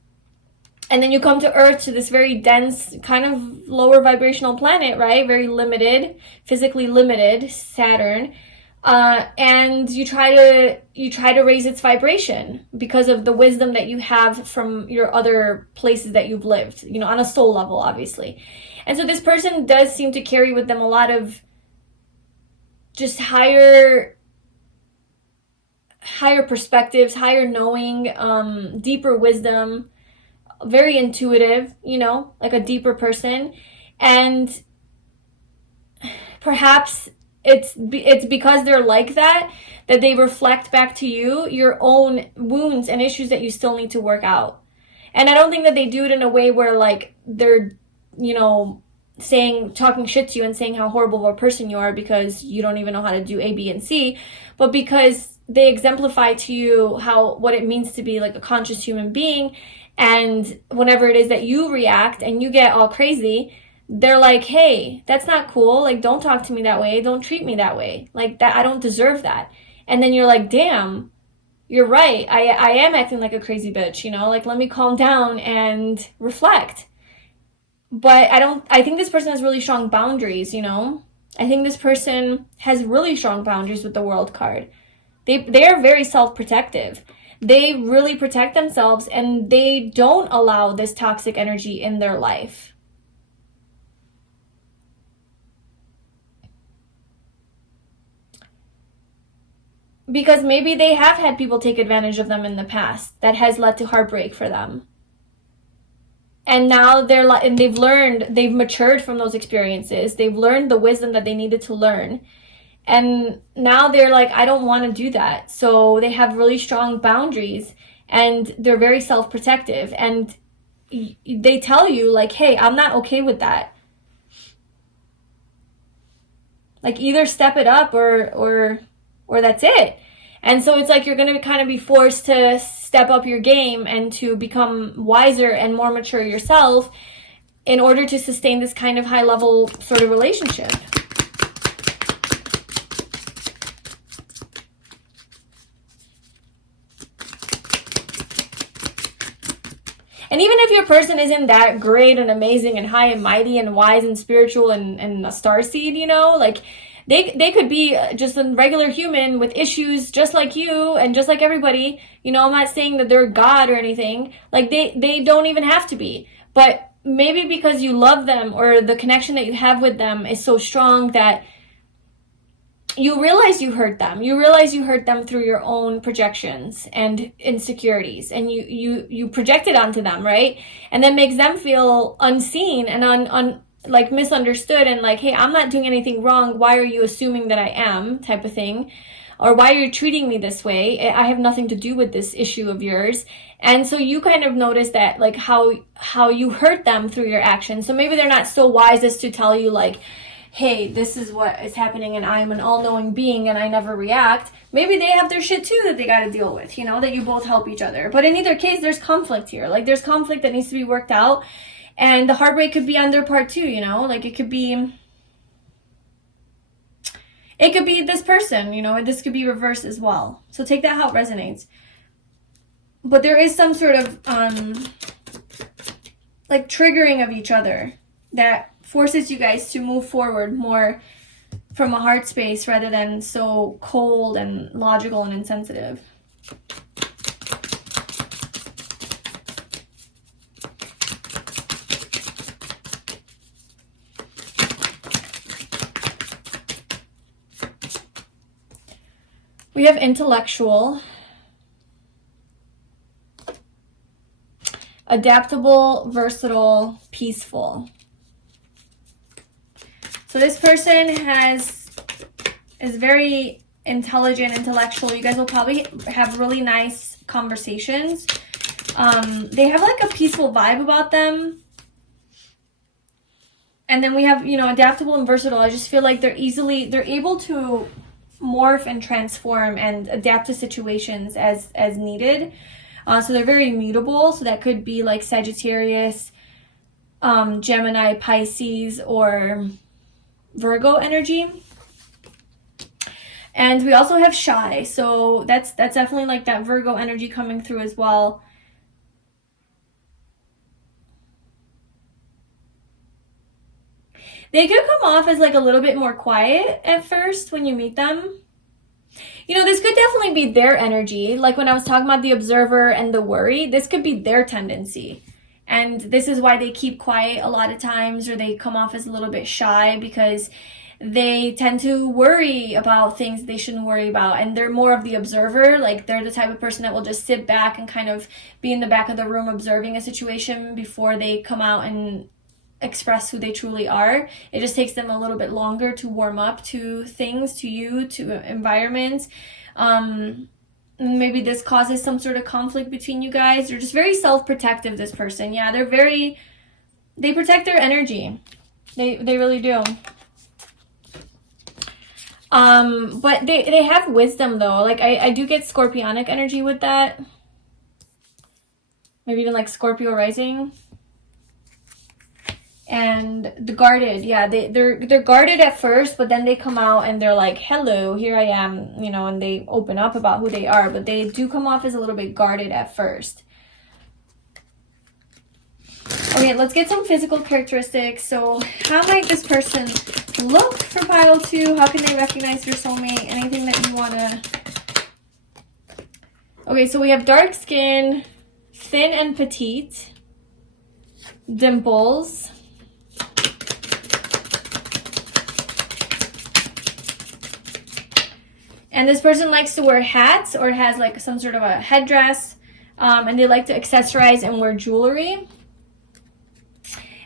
And then you come to Earth, to this very dense, kind of lower vibrational planet, right? Very limited, physically limited, Saturn. And you try to raise its vibration because of the wisdom that you have from your other places that you've lived, you know, on a soul level, obviously. And so this person does seem to carry with them a lot of just higher perspectives, higher knowing, deeper wisdom, very intuitive, you know, like a deeper person. And perhaps it's because they're like that they reflect back to you your own wounds and issues that you still need to work out. And I don't think that they do it in a way where like they're, you know, talking shit to you and saying how horrible of a person you are because you don't even know how to do A, B, and C, but because they exemplify to you what it means to be like a conscious human being. And whenever it is that you react and you get all crazy, they're like, hey, that's not cool. Like, don't talk to me that way. Don't treat me that way. Like that, I don't deserve that. And then you're like, damn, you're right. I am acting like a crazy bitch, you know, like, let me calm down and reflect. But I think this person has really strong boundaries, you know? I think this person has really strong boundaries with the World card. They are very self-protective. They really protect themselves, and they don't allow this toxic energy in their life. Because maybe they have had people take advantage of them in the past that has led to heartbreak for them. And now they've learned, they've matured from those experiences. They've learned the wisdom that they needed to learn. And now they're like, I don't want to do that. So they have really strong boundaries, and they're very self-protective. And they tell you like, hey, I'm not okay with that. Like, either step it up or that's it. And so it's like you're going to kind of be forced to step up your game and to become wiser and more mature yourself in order to sustain this kind of high level sort of relationship. And even if your person isn't that great and amazing and high and mighty and wise and spiritual and a starseed, you know, like they could be just a regular human with issues just like you and just like everybody. You know, I'm not saying that they're God or anything. Like they don't even have to be. But maybe because you love them, or the connection that you have with them is so strong that you realize you hurt them. You realize you hurt them through your own projections and insecurities, and you project it onto them, right? And that makes them feel unseen and like misunderstood, and like, hey, I'm not doing anything wrong. Why are you assuming that I am, type of thing? Or why are you treating me this way? I have nothing to do with this issue of yours. And so you kind of notice that, like, how you hurt them through your actions. So maybe they're not so wise as to tell you like, hey, this is what is happening and I'm an all-knowing being and I never react. Maybe they have their shit too that they got to deal with, you know, that you both help each other. But in either case, there's conflict here. Like, there's conflict that needs to be worked out. And the heartbreak could be on their part too, you know, like it could be this person, you know, this could be reversed as well. So take that how it resonates. But there is some sort of like triggering of each other that forces you guys to move forward more from a heart space rather than so cold and logical and insensitive. We have intellectual, adaptable, versatile, peaceful. So this person is very intelligent, intellectual. You guys will probably have really nice conversations. They have like a peaceful vibe about them. And then we have, you know, adaptable and versatile. I just feel like they're able to morph and transform and adapt to situations as needed. So they're very mutable. So that could be like Sagittarius, Gemini, Pisces, or Virgo energy. And we also have shy. So that's definitely like that Virgo energy coming through as well. They could come off as like a little bit more quiet at first when you meet them. You know, this could definitely be their energy. Like when I was talking about the observer and the worry, this could be their tendency. And this is why they keep quiet a lot of times, or they come off as a little bit shy, because they tend to worry about things they shouldn't worry about. And they're more of the observer. Like they're the type of person that will just sit back and kind of be in the back of the room observing a situation before they come out and express who they truly are. It just takes them a little bit longer to warm up to things, to you, to environments. Maybe this causes some sort of conflict between you guys. They're just very self-protective, this person. Yeah, they protect their energy. They really do. But they have wisdom though. Like I do get scorpionic energy with that. Maybe even like Scorpio rising. And the guarded, yeah, they're guarded at first, but then they come out and they're like, hello, here I am, you know, and they open up about who they are, but they do come off as a little bit guarded at first. Okay, let's get some physical characteristics. So how might this person look for pile 2? How can they recognize your soulmate? Anything that you want to... Okay, so we have dark skin, thin and petite, dimples, and this person likes to wear hats or has like some sort of a headdress, and they like to accessorize and wear jewelry.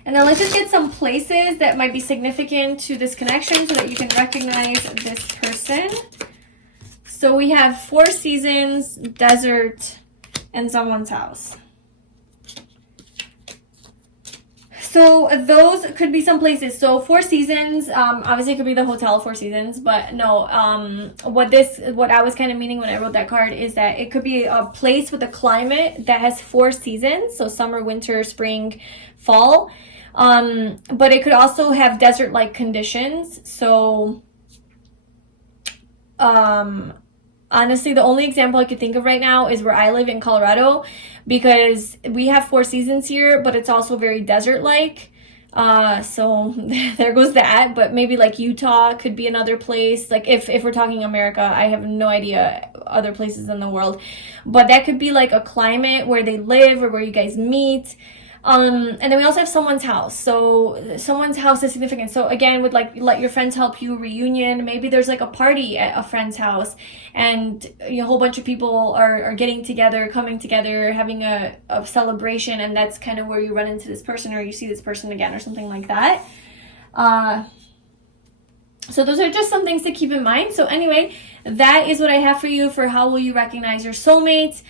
And then let's just get some places that might be significant to this connection so that you can recognize this person. So we have 4 seasons, desert, and someone's house. So those could be some places. So 4 seasons, obviously it could be the hotel 4 seasons, but no, what I was kind of meaning when I wrote that card is that it could be a place with a climate that has 4 seasons. So summer, winter, spring, fall. But it could also have desert-like conditions. So, honestly, the only example I could think of right now is where I live in Colorado, because we have 4 seasons here, but it's also very desert-like. So there goes that. But maybe like Utah could be another place. Like if we're talking America, I have no idea other places in the world. But that could be like a climate where they live or where you guys meet. And then we also have someone's house. So someone's house is significant. So again, with like let your friends help you reunion, maybe there's like a party at a friend's house and a whole bunch of people are getting together, coming together, having a celebration, and that's kind of where you run into this person or you see this person again or something like that. So those are just some things to keep in mind. So anyway, that is what I have for you for how will you recognize your soulmate.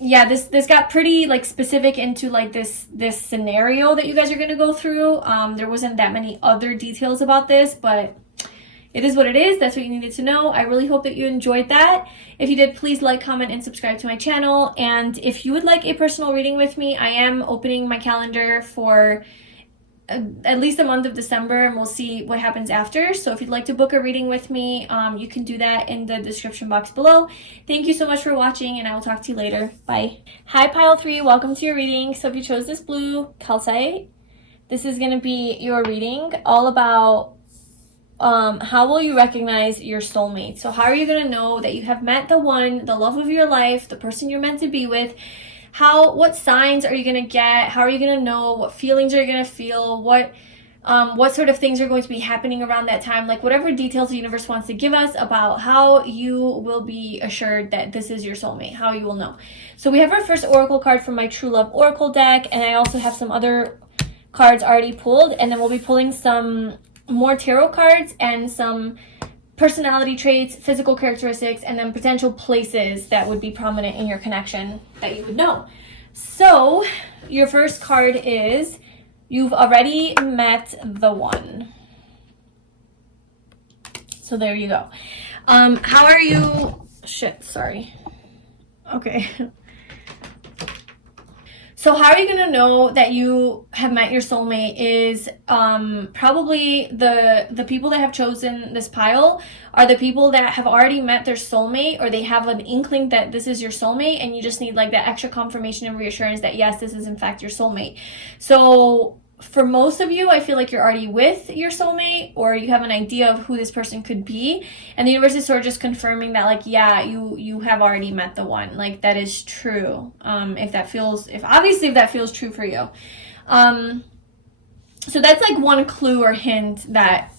Yeah, this got pretty like specific into like this scenario that you guys are going to go through. There wasn't that many other details about this, but it is what it is. That's what you needed to know. I really hope that you enjoyed that. If you did, please like, comment, and subscribe to my channel. And if you would like a personal reading with me, I am opening my calendar for at least the month of December, and we'll see what happens after. So if you'd like to book a reading with me, you can do that in the description box below. Thank you so much for watching, and I will talk to you later. Bye. Hi, pile 3. Welcome to your reading. So if you chose this blue calcite, this is going to be your reading all about how will you recognize your soulmate. So how are you going to know that you have met the one, the love of your life, the person you're meant to be with? What signs are you going to get? How are you going to know? What feelings are you going to feel? What sort of things are going to be happening around that time? Like whatever details the universe wants to give us about how you will be assured that this is your soulmate, how you will know. So we have our first oracle card from my True Love Oracle deck, and I also have some other cards already pulled, and then we'll be pulling some more tarot cards and some personality traits, physical characteristics, and then potential places that would be prominent in your connection that you would know. So your first card is you've already met the one. So there you go. How are you? Shit, sorry. Okay. So how are you going to know that you have met your soulmate is probably the people that have chosen this pile are the people that have already met their soulmate, or they have an inkling that this is your soulmate, and you just need like that extra confirmation and reassurance that yes, this is in fact your soulmate. So for most of you, I feel like you're already with your soulmate, or you have an idea of who this person could be, and the universe is sort of just confirming that like, yeah, you have already met the one. Like that is true. If that feels true for you. So that's like one clue or hint that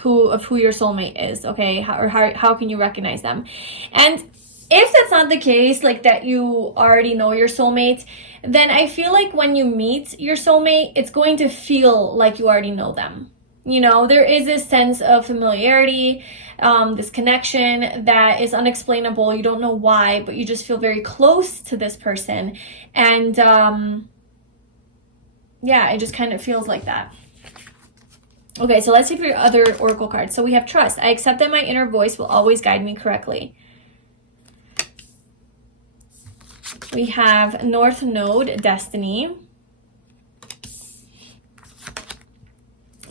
who your soulmate is, okay? How can you recognize them? And if that's not the case, like that you already know your soulmate, then I feel like when you meet your soulmate, it's going to feel like you already know them. You know, there is this sense of familiarity, this connection that is unexplainable. You don't know why, but you just feel very close to this person. And yeah, it just kind of feels like that. Okay, so let's see for your other oracle cards. So we have trust. I accept that my inner voice will always guide me correctly. We have North Node, Destiny.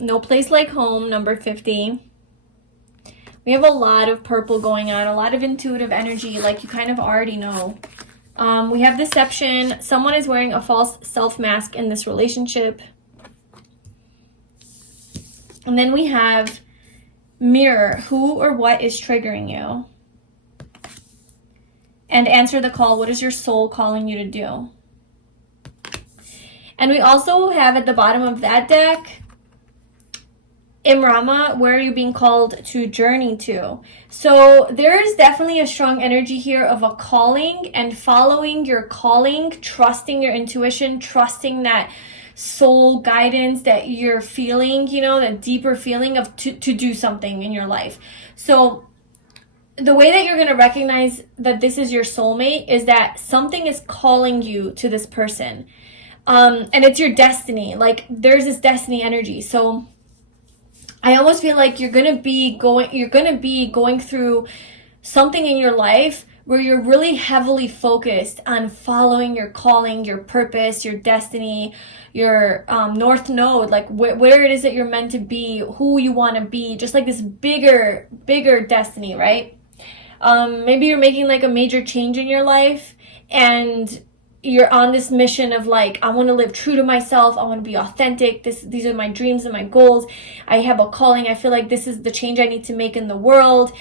No place like home, number 50. We have a lot of purple going on, a lot of intuitive energy, like you kind of already know We have deception. Someone is wearing a false self-mask in this relationship. And then we have mirror. Who or what is triggering you? And answer the call. What is your soul calling you to do? And we also have at the bottom of that deck, Imrama, where are you being called to journey to? So there is definitely a strong energy here of a calling and following your calling, trusting your intuition, trusting that soul guidance that you're feeling, you know, that deeper feeling of to do something in your life. So the way that you're going to recognize that this is your soulmate is that something is calling you to this person. And it's your destiny. Like there's this destiny energy. So I almost feel like you're going to be going through something in your life where you're really heavily focused on following your calling, your purpose, your destiny, your north node, like where it is that you're meant to be, who you want to be, just like this bigger destiny, right? Maybe you're making like a major change in your life and you're on this mission of like, I want to live true to myself. I want to be authentic. These are my dreams and my goals. I have a calling. I feel like this is the change I need to make in the world.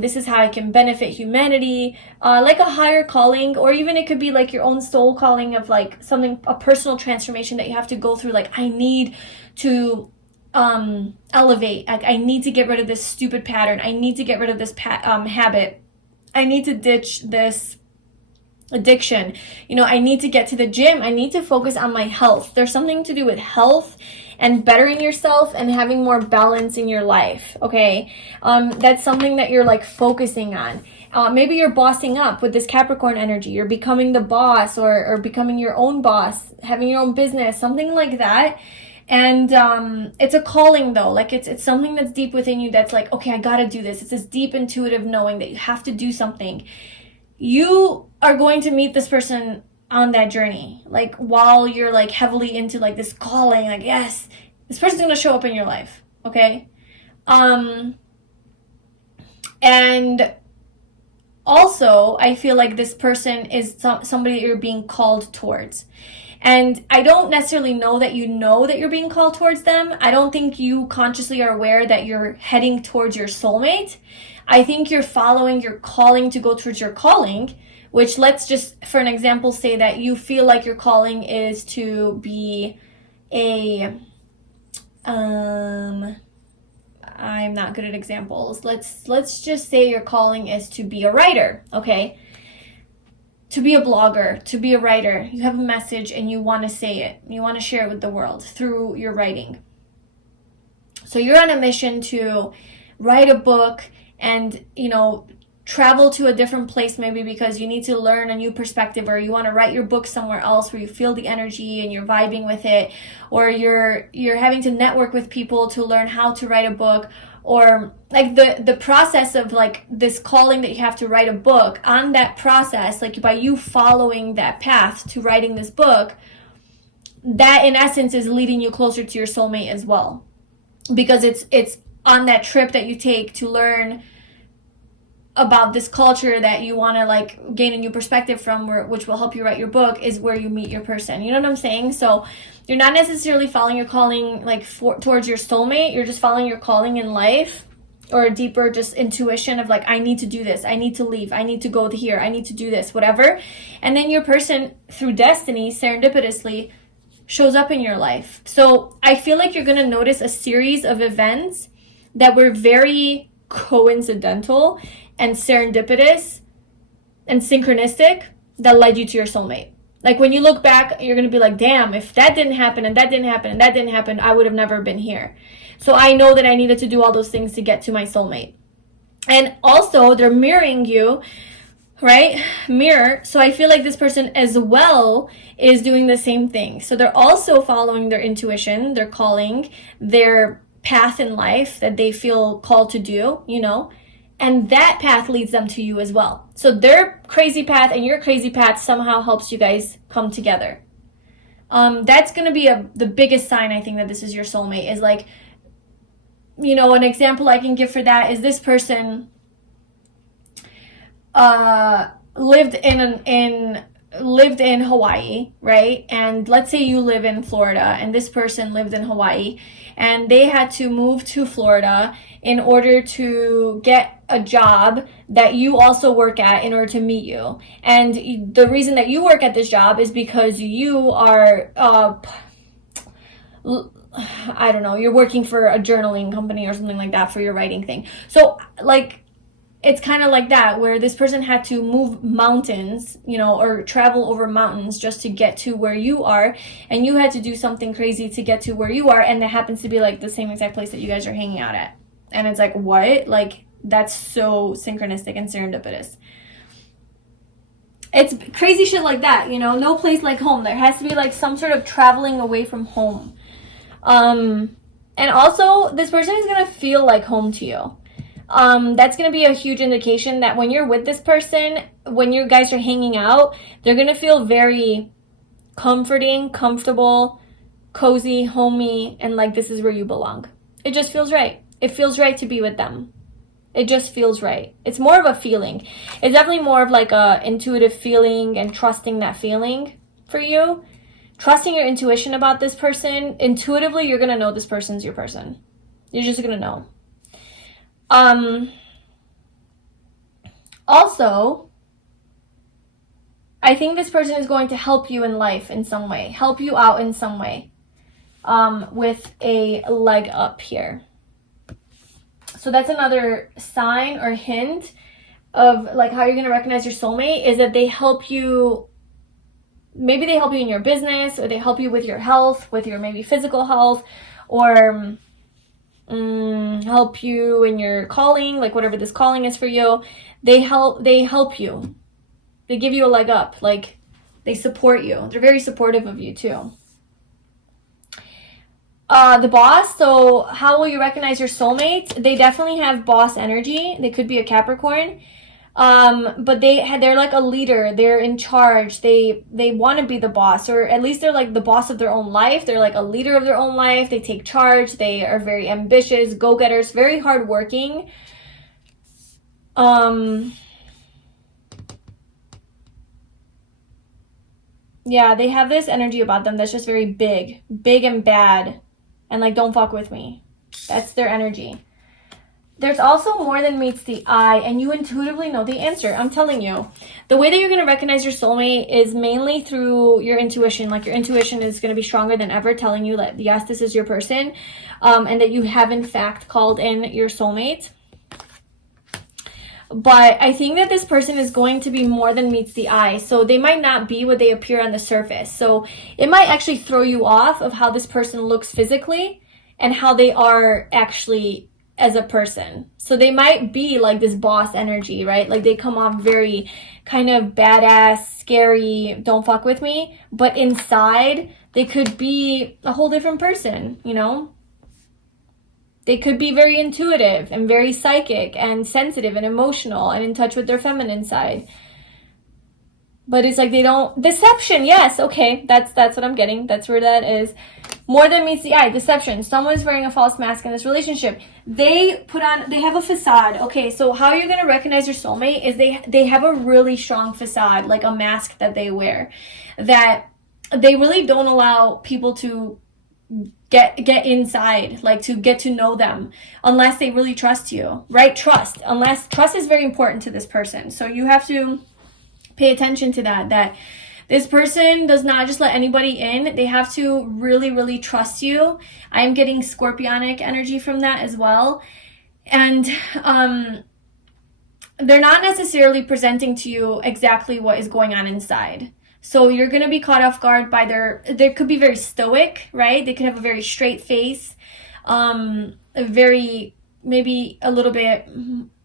This is how I can benefit humanity, like a higher calling, or even it could be like your own soul calling of like something, a personal transformation that you have to go through. Like I need to elevate. I need to get rid of this stupid pattern. I need to get rid of this habit. I need to ditch this addiction. You know, I need to get to the gym. I need to focus on my health. There's something to do with health and bettering yourself and having more balance in your life. Okay. That's something that you're like focusing on. Maybe you're bossing up with this Capricorn energy. You're becoming the boss or becoming your own boss, having your own business, something like that. And it's a calling though. Like it's something that's deep within you that's like, okay, I gotta do this. It's this deep intuitive knowing that you have to do something. You are going to meet this person on that journey, like while you're like heavily into like this calling, like yes, this person's going to show up in your life. Okay. And also I feel like this person is somebody that you're being called towards. And I don't necessarily know that you're being called towards them. I don't think you consciously are aware that you're heading towards your soulmate. I think you're following your calling to go towards your calling, which let's just, for an example, say that you feel like your calling is to be I'm not good at examples. Let's just say your calling is to be a writer, okay? To be a blogger, to be a writer. You have a message and you want to say it. You want to share it with the world through your writing. So you're on a mission to write a book and, you know, travel to a different place maybe because you need to learn a new perspective, or you want to write your book somewhere else where you feel the energy and you're vibing with it, or you're having to network with people to learn how to write a book, or like the process of like this calling that you have to write a book. On that process, like by you following that path to writing this book, that in essence is leading you closer to your soulmate as well, because it's on that trip that you take to learn about this culture that you want to like gain a new perspective from, which will help you write your book, is where you meet your person. You know what I'm saying? So you're not necessarily following your calling like towards your soulmate. You're just following your calling in life, or a deeper just intuition of like, I need to do this. I need to leave. I need to go here. I need to do this, whatever. And then your person through destiny, serendipitously, shows up in your life. So I feel like you're going to notice a series of events that were very coincidental and serendipitous and synchronistic that led you to your soulmate. Like when you look back, you're going to be like, damn, if that didn't happen and that didn't happen and that didn't happen, I would have never been here. So I know that I needed to do all those things to get to my soulmate. And also they're mirroring you, right? Mirror. So I feel like this person as well is doing the same thing. So they're also following their intuition, their calling, their path in life that they feel called to do, you know, and that path leads them to you as well. So their crazy path and your crazy path somehow helps you guys come together. That's going to be the biggest sign, I think, that this is your soulmate, is like, you know, an example I can give for that is this person lived in Hawaii, right? And let's say you live in Florida and this person lived in Hawaii and they had to move to Florida in order to get a job that you also work at in order to meet you. And the reason that you work at this job is because you are, I don't know, you're working for a journaling company or something like that for your writing thing. So like, it's kind of like that, where this person had to move mountains, you know, or travel over mountains just to get to where you are, and you had to do something crazy to get to where you are, and it happens to be like the same exact place that you guys are hanging out at. And it's like, what? Like, that's so synchronistic and serendipitous. It's crazy shit like that, you know, no place like home. There has to be like some sort of traveling away from home. And also, this person is going to feel like home to you. That's going to be a huge indication that when you're with this person, when you guys are hanging out, they're going to feel very comforting, comfortable, cozy, homey, and like this is where you belong. It just feels right. It feels right to be with them. It just feels right. It's more of a feeling. It's definitely more of like a intuitive feeling and trusting that feeling for you. Trusting your intuition about this person. Intuitively, you're going to know this person's your person. You're just going to know. Also, I think this person is going to help you in life in some way, help you out in some way, with a leg up here. So that's another sign or hint of like how you're going to recognize your soulmate, is that they help you. Maybe they help you in your business, or they help you with your health, with your maybe physical health, or help you in your calling, like whatever this calling is for you. They help you. They give you a leg up. Like, they support you. They're very supportive of you too. The boss. So how will you recognize your soulmate? They definitely have boss energy. They could be a Capricorn. But they're like a leader. They're in charge. They want to be the boss, or at least they're like the boss of their own life. They're like a leader of their own life. They take charge. They are very ambitious, go-getters, very hardworking. Yeah, they have this energy about them that's just very big and bad, and like, don't fuck with me. That's their energy. There's also more than meets the eye, and you intuitively know the answer. I'm telling you. The way that you're going to recognize your soulmate is mainly through your intuition. Like, your intuition is going to be stronger than ever, telling you that, yes, this is your person, and that you have, in fact, called in your soulmate. But I think that this person is going to be more than meets the eye. So they might not be what they appear on the surface. So it might actually throw you off of how this person looks physically and how they are actually as a person. So they might be like this boss energy, right? Like, they come off very kind of badass, scary, don't fuck with me. But inside, they could be a whole different person, you know? They could be very intuitive and very psychic and sensitive and emotional and in touch with their feminine side. But it's like they don't... Deception, yes, okay, that's what I'm getting. That's where that is. More than meets the eye. Deception. Someone's wearing a false mask in this relationship. They have a facade. Okay, so how you're going to recognize your soulmate is they have a really strong facade, like a mask that they wear, that they really don't allow people to get inside, like to get to know them, unless they really trust you, right? Trust is very important to this person. So you have to pay attention to that this person does not just let anybody in. They have to really, really trust you. I'm getting scorpionic energy from that as well. And they're not necessarily presenting to you exactly what is going on inside. So you're going to be caught off guard by they could be very stoic, right? They could have a very straight face, very, maybe a little bit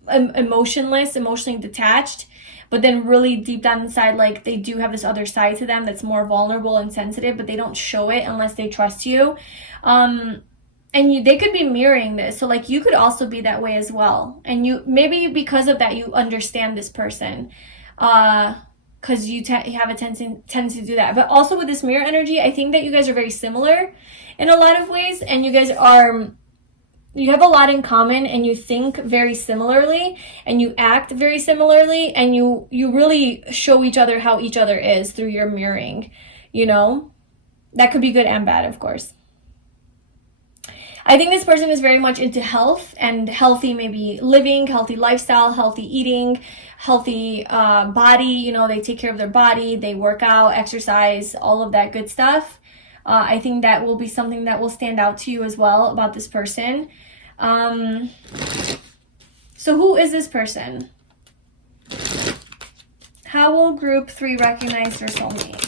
emotionless, emotionally detached. But then really deep down inside, like, they do have this other side to them that's more vulnerable and sensitive, but they don't show it unless they trust you. And they could be mirroring this. So, like, you could also be that way as well. And you, maybe because of that, you understand this person. Because you have a tendency to do that. But also with this mirror energy, I think that you guys are very similar in a lot of ways. And you guys are you have a lot in common, and you think very similarly, and you act very similarly, and you really show each other how each other is through your mirroring, you know? That could be good and bad, of course. I think this person is very much into health, and healthy maybe living, healthy lifestyle, healthy eating, healthy body. You know, they take care of their body, they work out, exercise, all of that good stuff. I think that will be something that will stand out to you as well about this person. So who is this person? How will group 3 recognize their soulmate?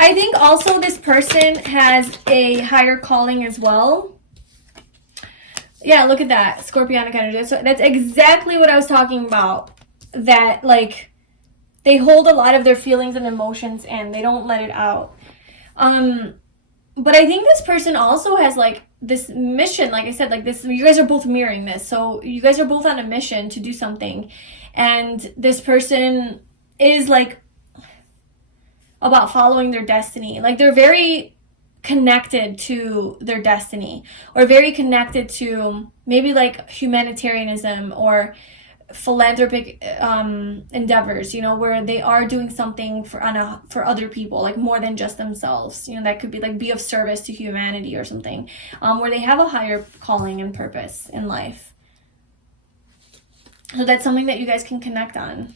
I think also this person has a higher calling as well. Yeah, look at that. Scorpionic energy. So that's exactly what I was talking about. That, like, they hold a lot of their feelings and emotions and they don't let it out. But I think this person also has, like, this mission. Like I said, like, this, you guys are both mirroring this. So you guys are both on a mission to do something. And this person is, like, about following their destiny. Like, they're very connected to their destiny, or very connected to maybe like humanitarianism or philanthropic endeavors, you know, where they are doing something for other people, like more than just themselves. You know, that could be like be of service to humanity or something, where they have a higher calling and purpose in life. So that's something that you guys can connect on.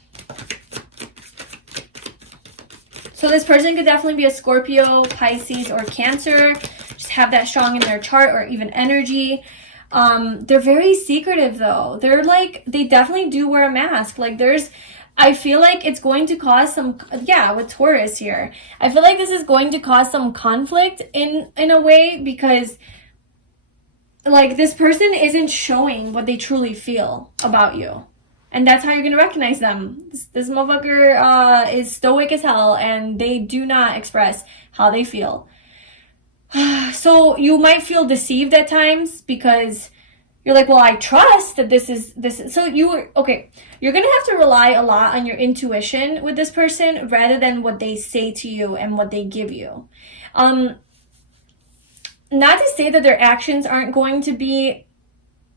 So this person could definitely be a Scorpio, Pisces, or Cancer. Just have that strong in their chart, or even energy. They're very secretive though. They're like, they definitely do wear a mask. Like I feel like it's going to cause some, yeah, with Taurus here. I feel like this is going to cause some conflict in a way, because like this person isn't showing what they truly feel about you. And that's how you're going to recognize them. This motherfucker is stoic as hell, and they do not express how they feel. So you might feel deceived at times, because you're like, well, I trust that this is. So you're going to have to rely a lot on your intuition with this person, rather than what they say to you and what they give you. Not to say that their actions aren't going to be,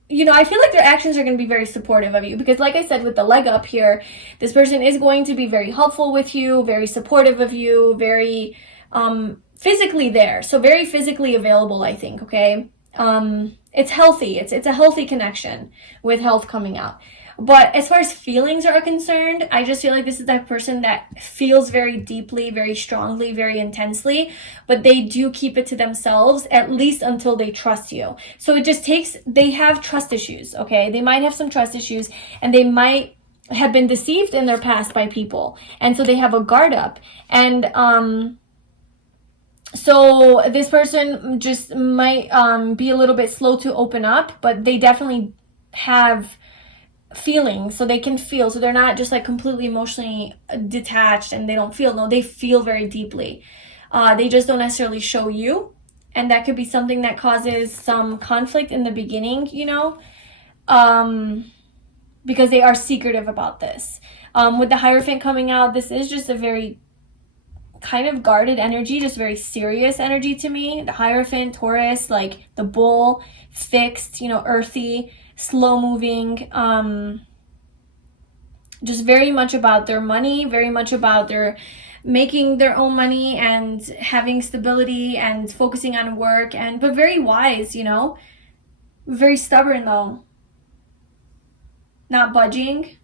you know, I feel like their actions are going to be very supportive of you, because like I said, with the leg up here, this person is going to be very helpful with you, very supportive of you, very physically there. So very physically available, I think, okay? It's healthy. It's a healthy connection with health coming out. But as far as feelings are concerned, I just feel like this is that person that feels very deeply, very strongly, very intensely, but they do keep it to themselves, at least until they trust you. So it just takes, they have trust issues, okay? They might have some trust issues, and they might have been deceived in their past by people. And so they have a guard up. And so this person just might be a little bit slow to open up, but they definitely have feelings, so they can feel. So they're not just like completely emotionally detached and they don't feel. No, they feel very deeply. They just don't necessarily show you, and that could be something that causes some conflict in the beginning, you know, because they are secretive about this. With the Hierophant coming out, this is just a very kind of guarded energy, just very serious energy to me. The Hierophant, Taurus, like the bull, fixed, you know, earthy, slow moving, just very much about their money, very much about their making their own money and having stability and focusing on work, but very wise, you know, very stubborn though, not budging,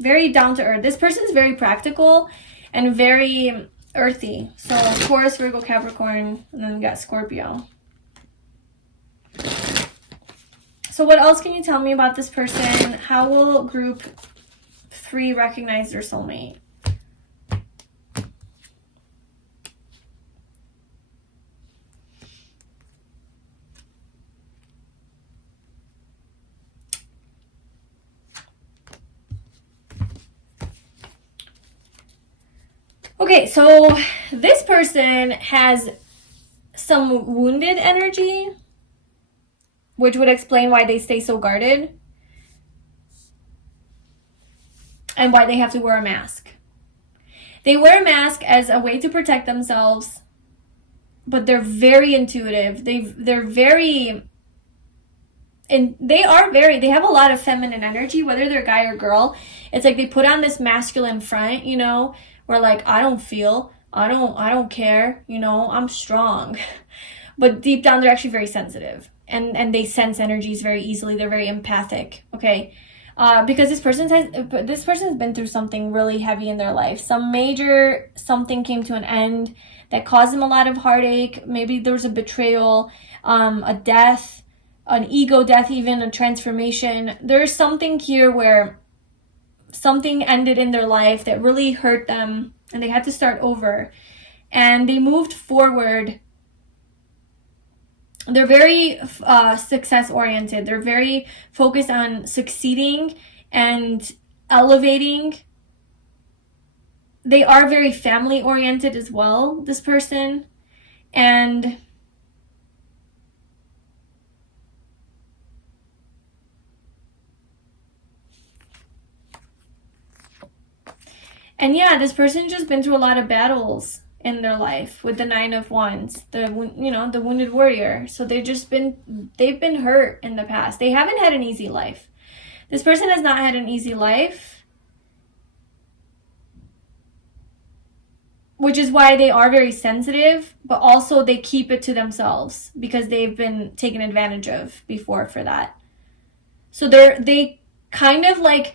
very down to earth. This person's very practical and very earthy. So Taurus, Virgo, Capricorn, and then we got Scorpio. So what else can you tell me about this person? How will group 3 recognize their soulmate? Okay, so this person has some wounded energy, which would explain why they stay so guarded and why they have to wear a mask. They wear a mask as a way to protect themselves, but they're very intuitive. They have a lot of feminine energy, whether they're guy or girl. It's like they put on this masculine front, you know, where like, I don't feel, I don't care, you know, I'm strong. But deep down, they're actually very sensitive, and they sense energies very easily. They're very empathic, okay? Because this person has been through something really heavy in their life. Something came to an end that caused them a lot of heartache. Maybe there was a betrayal, a death, an ego death, even a transformation. There's something here where something ended in their life that really hurt them, and they had to start over. And they moved forward. They're very success-oriented. They're very focused on succeeding and elevating. They are very family-oriented as well, this person. And yeah, this person's just been through a lot of battles in their life with the 9 of Wands, the wounded warrior. So they've been hurt in the past. They haven't had an easy life. This person has not had an easy life, which is why they are very sensitive, but also they keep it to themselves because they've been taken advantage of before for that. So they kind of like,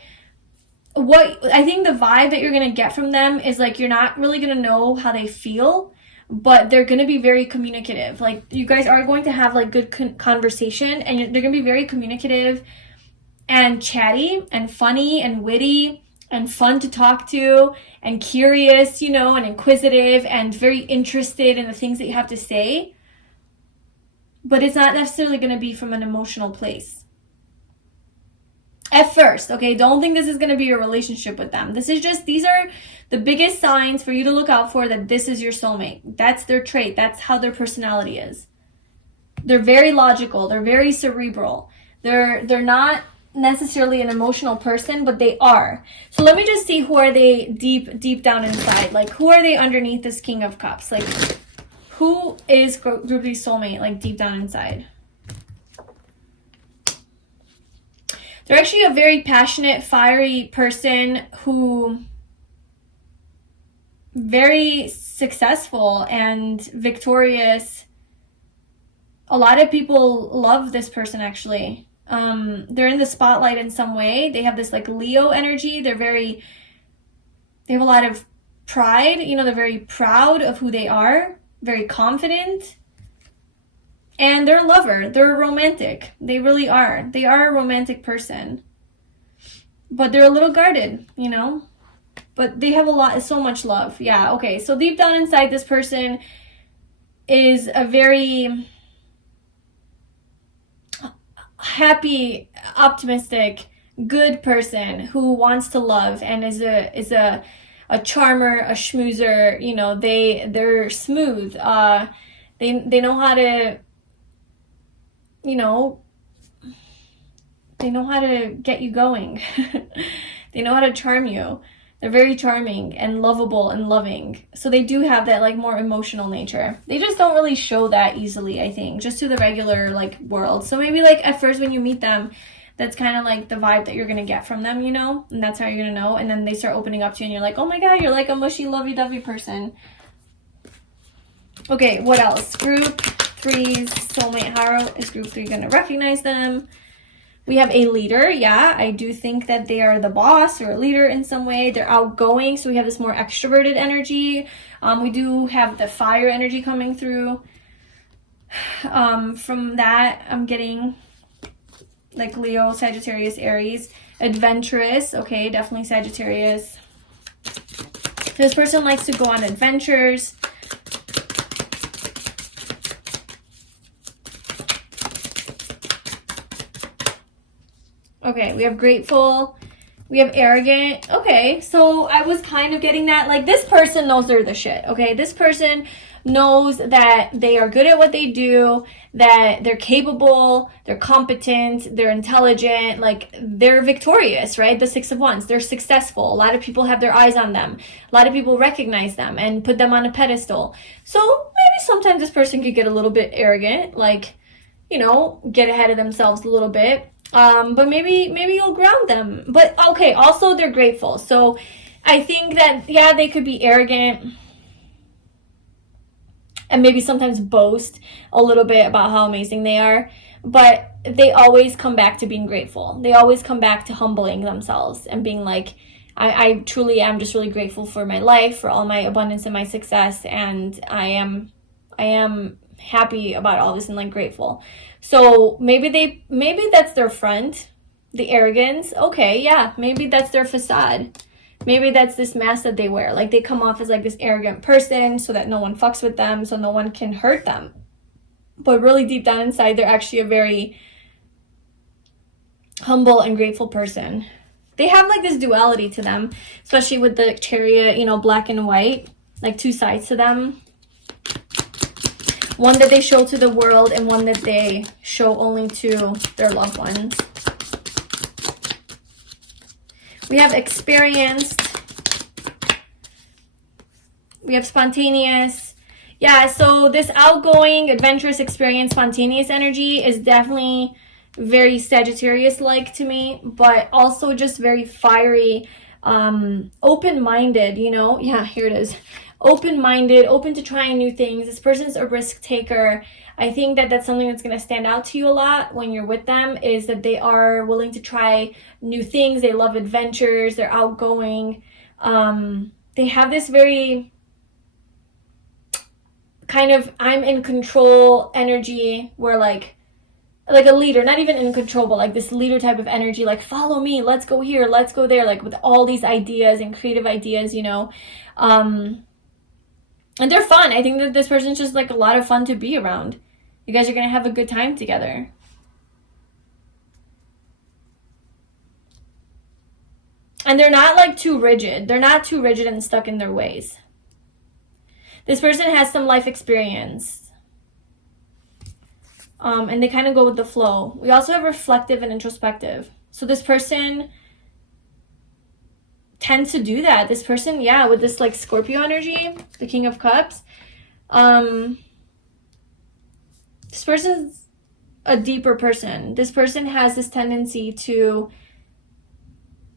what I think the vibe that you're going to get from them is like, you're not really going to know how they feel, but they're going to be very communicative. Like, you guys are going to have like good conversation, and they're going to be very communicative and chatty and funny and witty and fun to talk to and curious, you know, and inquisitive and very interested in the things that you have to say. But it's not necessarily going to be from an emotional place. At first, okay? Don't think this is going to be your relationship with them. These are the biggest signs for you to look out for, that this is your soulmate. That's their trait. That's how their personality is. They're very logical. They're very cerebral. They're not necessarily an emotional person, but they are. So let me just see, who are they deep down inside? Like, who are they underneath this King of Cups? Like, who is Group B's soulmate, like, deep down inside? They're actually a very passionate, fiery person who very successful and victorious. A lot of people love this person, actually. They're in the spotlight in some way. They have this like Leo energy. They have a lot of pride. You know, they're very proud of who they are, very confident. And they're a lover. They're romantic. They really are. They are a romantic person. But they're a little guarded, you know? But they have so much love. Yeah, okay. So deep down inside, this person is a very happy, optimistic, good person who wants to love and is a charmer, a schmoozer. You know, they're smooth. They know how to, you know, they know how to get you going. They know how to charm you. They're very charming and lovable and loving. So they do have that like more emotional nature. They just don't really show that easily, I think, just to the regular like world. So maybe like at first when you meet them, that's kind of like the vibe that you're going to get from them, you know? And that's how you're going to know. And then they start opening up to you and you're like, oh my God, you're like a mushy, lovey-dovey person. Okay, what else? Group 3's soulmate. How is Group 3 going to recognize them? We have a leader. Yeah, I do think that they are the boss or a leader in some way. They're outgoing, so we have this more extroverted energy. We do have the fire energy coming through. From that, I'm getting like Leo, Sagittarius, Aries. Adventurous. Okay, definitely Sagittarius. This person likes to go on adventures. Okay, we have grateful, We have arrogant. Okay, so I was kind of getting that. Like, this person knows they're the shit, okay? This person knows that they are good at what they do, that they're capable, they're competent, they're intelligent, like, they're victorious, right? The Six of Wands, they're successful. A lot of people have their eyes on them. A lot of people recognize them and put them on a pedestal. So maybe sometimes this person could get a little bit arrogant, like, you know, get ahead of themselves a little bit. But maybe you'll ground them. But okay, also they're grateful. So I think that, yeah, they could be arrogant and maybe sometimes boast a little bit about how amazing they are, but they always come back to being grateful. They always come back to humbling themselves and being like, I truly am just really grateful for my life, for all my abundance and my success, and I am happy about all this and like grateful. So maybe that's their front, the arrogance. Okay, yeah, maybe that's their facade. Maybe that's this mask that they wear. Like, they come off as like this arrogant person so that no one fucks with them, so no one can hurt them. But really deep down inside, they're actually a very humble and grateful person. They have like this duality to them, especially with the Chariot, you know, black and white, like two sides to them. One that they show to the world and one that they show only to their loved ones. We have experienced. We have spontaneous. Yeah, so this outgoing, adventurous, experienced, spontaneous energy is definitely very Sagittarius-like to me, but also just very fiery, open-minded, you know? Yeah, here it is. Open-minded, open to trying new things. This person's a risk taker. I think that that's something that's going to stand out to you a lot when you're with them, is that they are willing to try new things. They love adventures. They're outgoing. They have this very kind of I'm in control energy, where like a leader, not even in control, but like this leader type of energy, like follow me, let's go here, let's go there, like with all these ideas and creative ideas, you know. And they're fun. I think that this person's just like a lot of fun to be around. You guys are going to have a good time together. And they're not like too rigid. They're not too rigid and stuck in their ways. This person has some life experience. And they kind of go with the flow. We also have reflective and introspective. So this person tends to do that. This person, yeah, with this like Scorpio energy, the King of Cups. This person's a deeper person. This person has this tendency to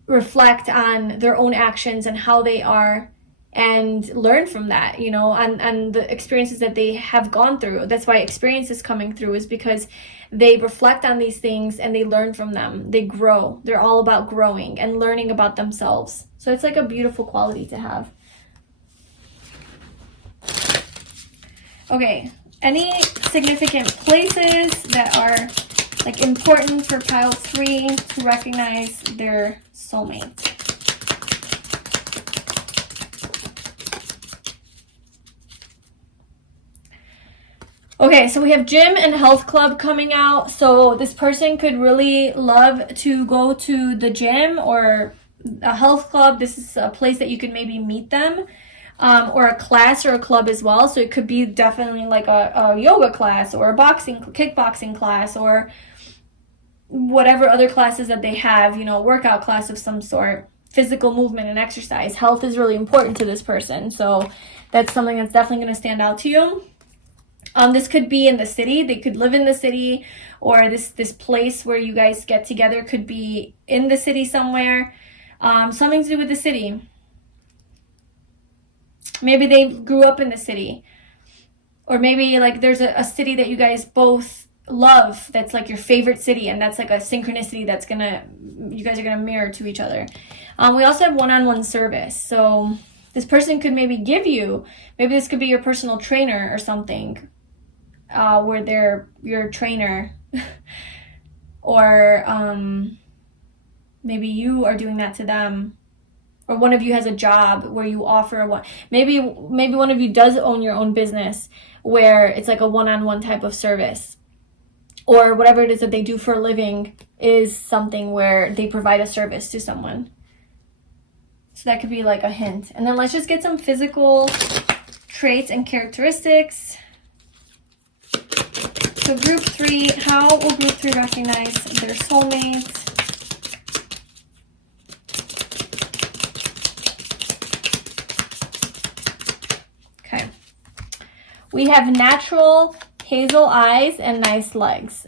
reflect on their own actions and how they are, and learn from that, you know, and the experiences that they have gone through. That's why experience is coming through, is because they reflect on these things and they learn from them. They grow. They're all about growing and learning about themselves. So it's like a beautiful quality to have. Okay, any significant places that are like important for pile 3 to recognize their soulmate? Okay, so we have gym and health club coming out. So this person could really love to go to the gym or a health club. This is a place that you could maybe meet them, or a class or a club as well. So it could be definitely like a yoga class or a kickboxing class, or whatever other classes that they have, you know, workout class of some sort, physical movement and exercise. Health is really important to this person. So that's something that's definitely going to stand out to you. This could be in the city. They could live in the city, or this place where you guys get together could be in the city somewhere. Something to do with the city. Maybe they grew up in the city, or maybe like there's a city that you guys both love, that's like your favorite city, and that's like a synchronicity that's you guys are gonna mirror to each other. We also have one-on-one service. So this person could maybe give you, maybe this could be your personal trainer or something, where they're your trainer, or maybe you are doing that to them, or one of you has a job where you offer one. Maybe one of you does own your own business where it's like a one-on-one type of service, or whatever it is that they do for a living is something where they provide a service to someone. So that could be like a hint. And then let's just get some physical traits and characteristics. So group 3, how will group 3 recognize their soulmate? Okay. We have natural hazel eyes and nice legs.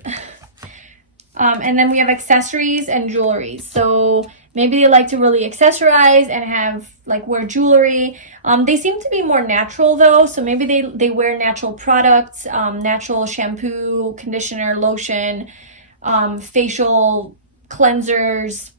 And then we have accessories and jewelry. So maybe they like to really accessorize and have like wear jewelry. They seem to be more natural though. So maybe they wear natural products, natural shampoo, conditioner, lotion, facial cleansers,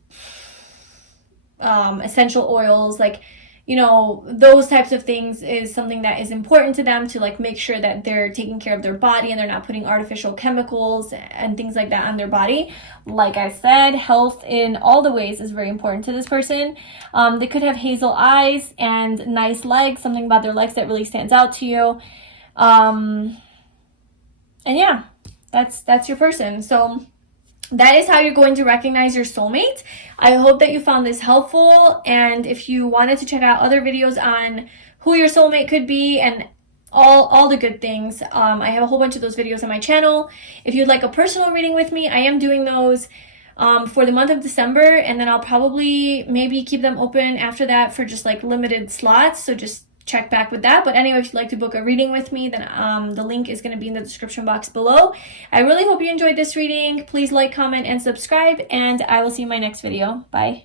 essential oils, like, you know, those types of things is something that is important to them to like make sure that they're taking care of their body and they're not putting artificial chemicals and things like that on their body. Like I said, health in all the ways is very important to this person. They could have hazel eyes and nice legs, something about their legs that really stands out to you. And yeah, that's your person. So that is how you're going to recognize your soulmate. I hope that you found this helpful. And if you wanted to check out other videos on who your soulmate could be and all the good things, I have a whole bunch of those videos on my channel. If you'd like a personal reading with me, I am doing those for the month of December. And then I'll probably maybe keep them open after that for just like limited slots. So just check back with that. But anyway, if you'd like to book a reading with me, then the link is going to be in the description box below. I really hope you enjoyed this reading. Please like, comment, and subscribe, and I will see you in my next video. Bye.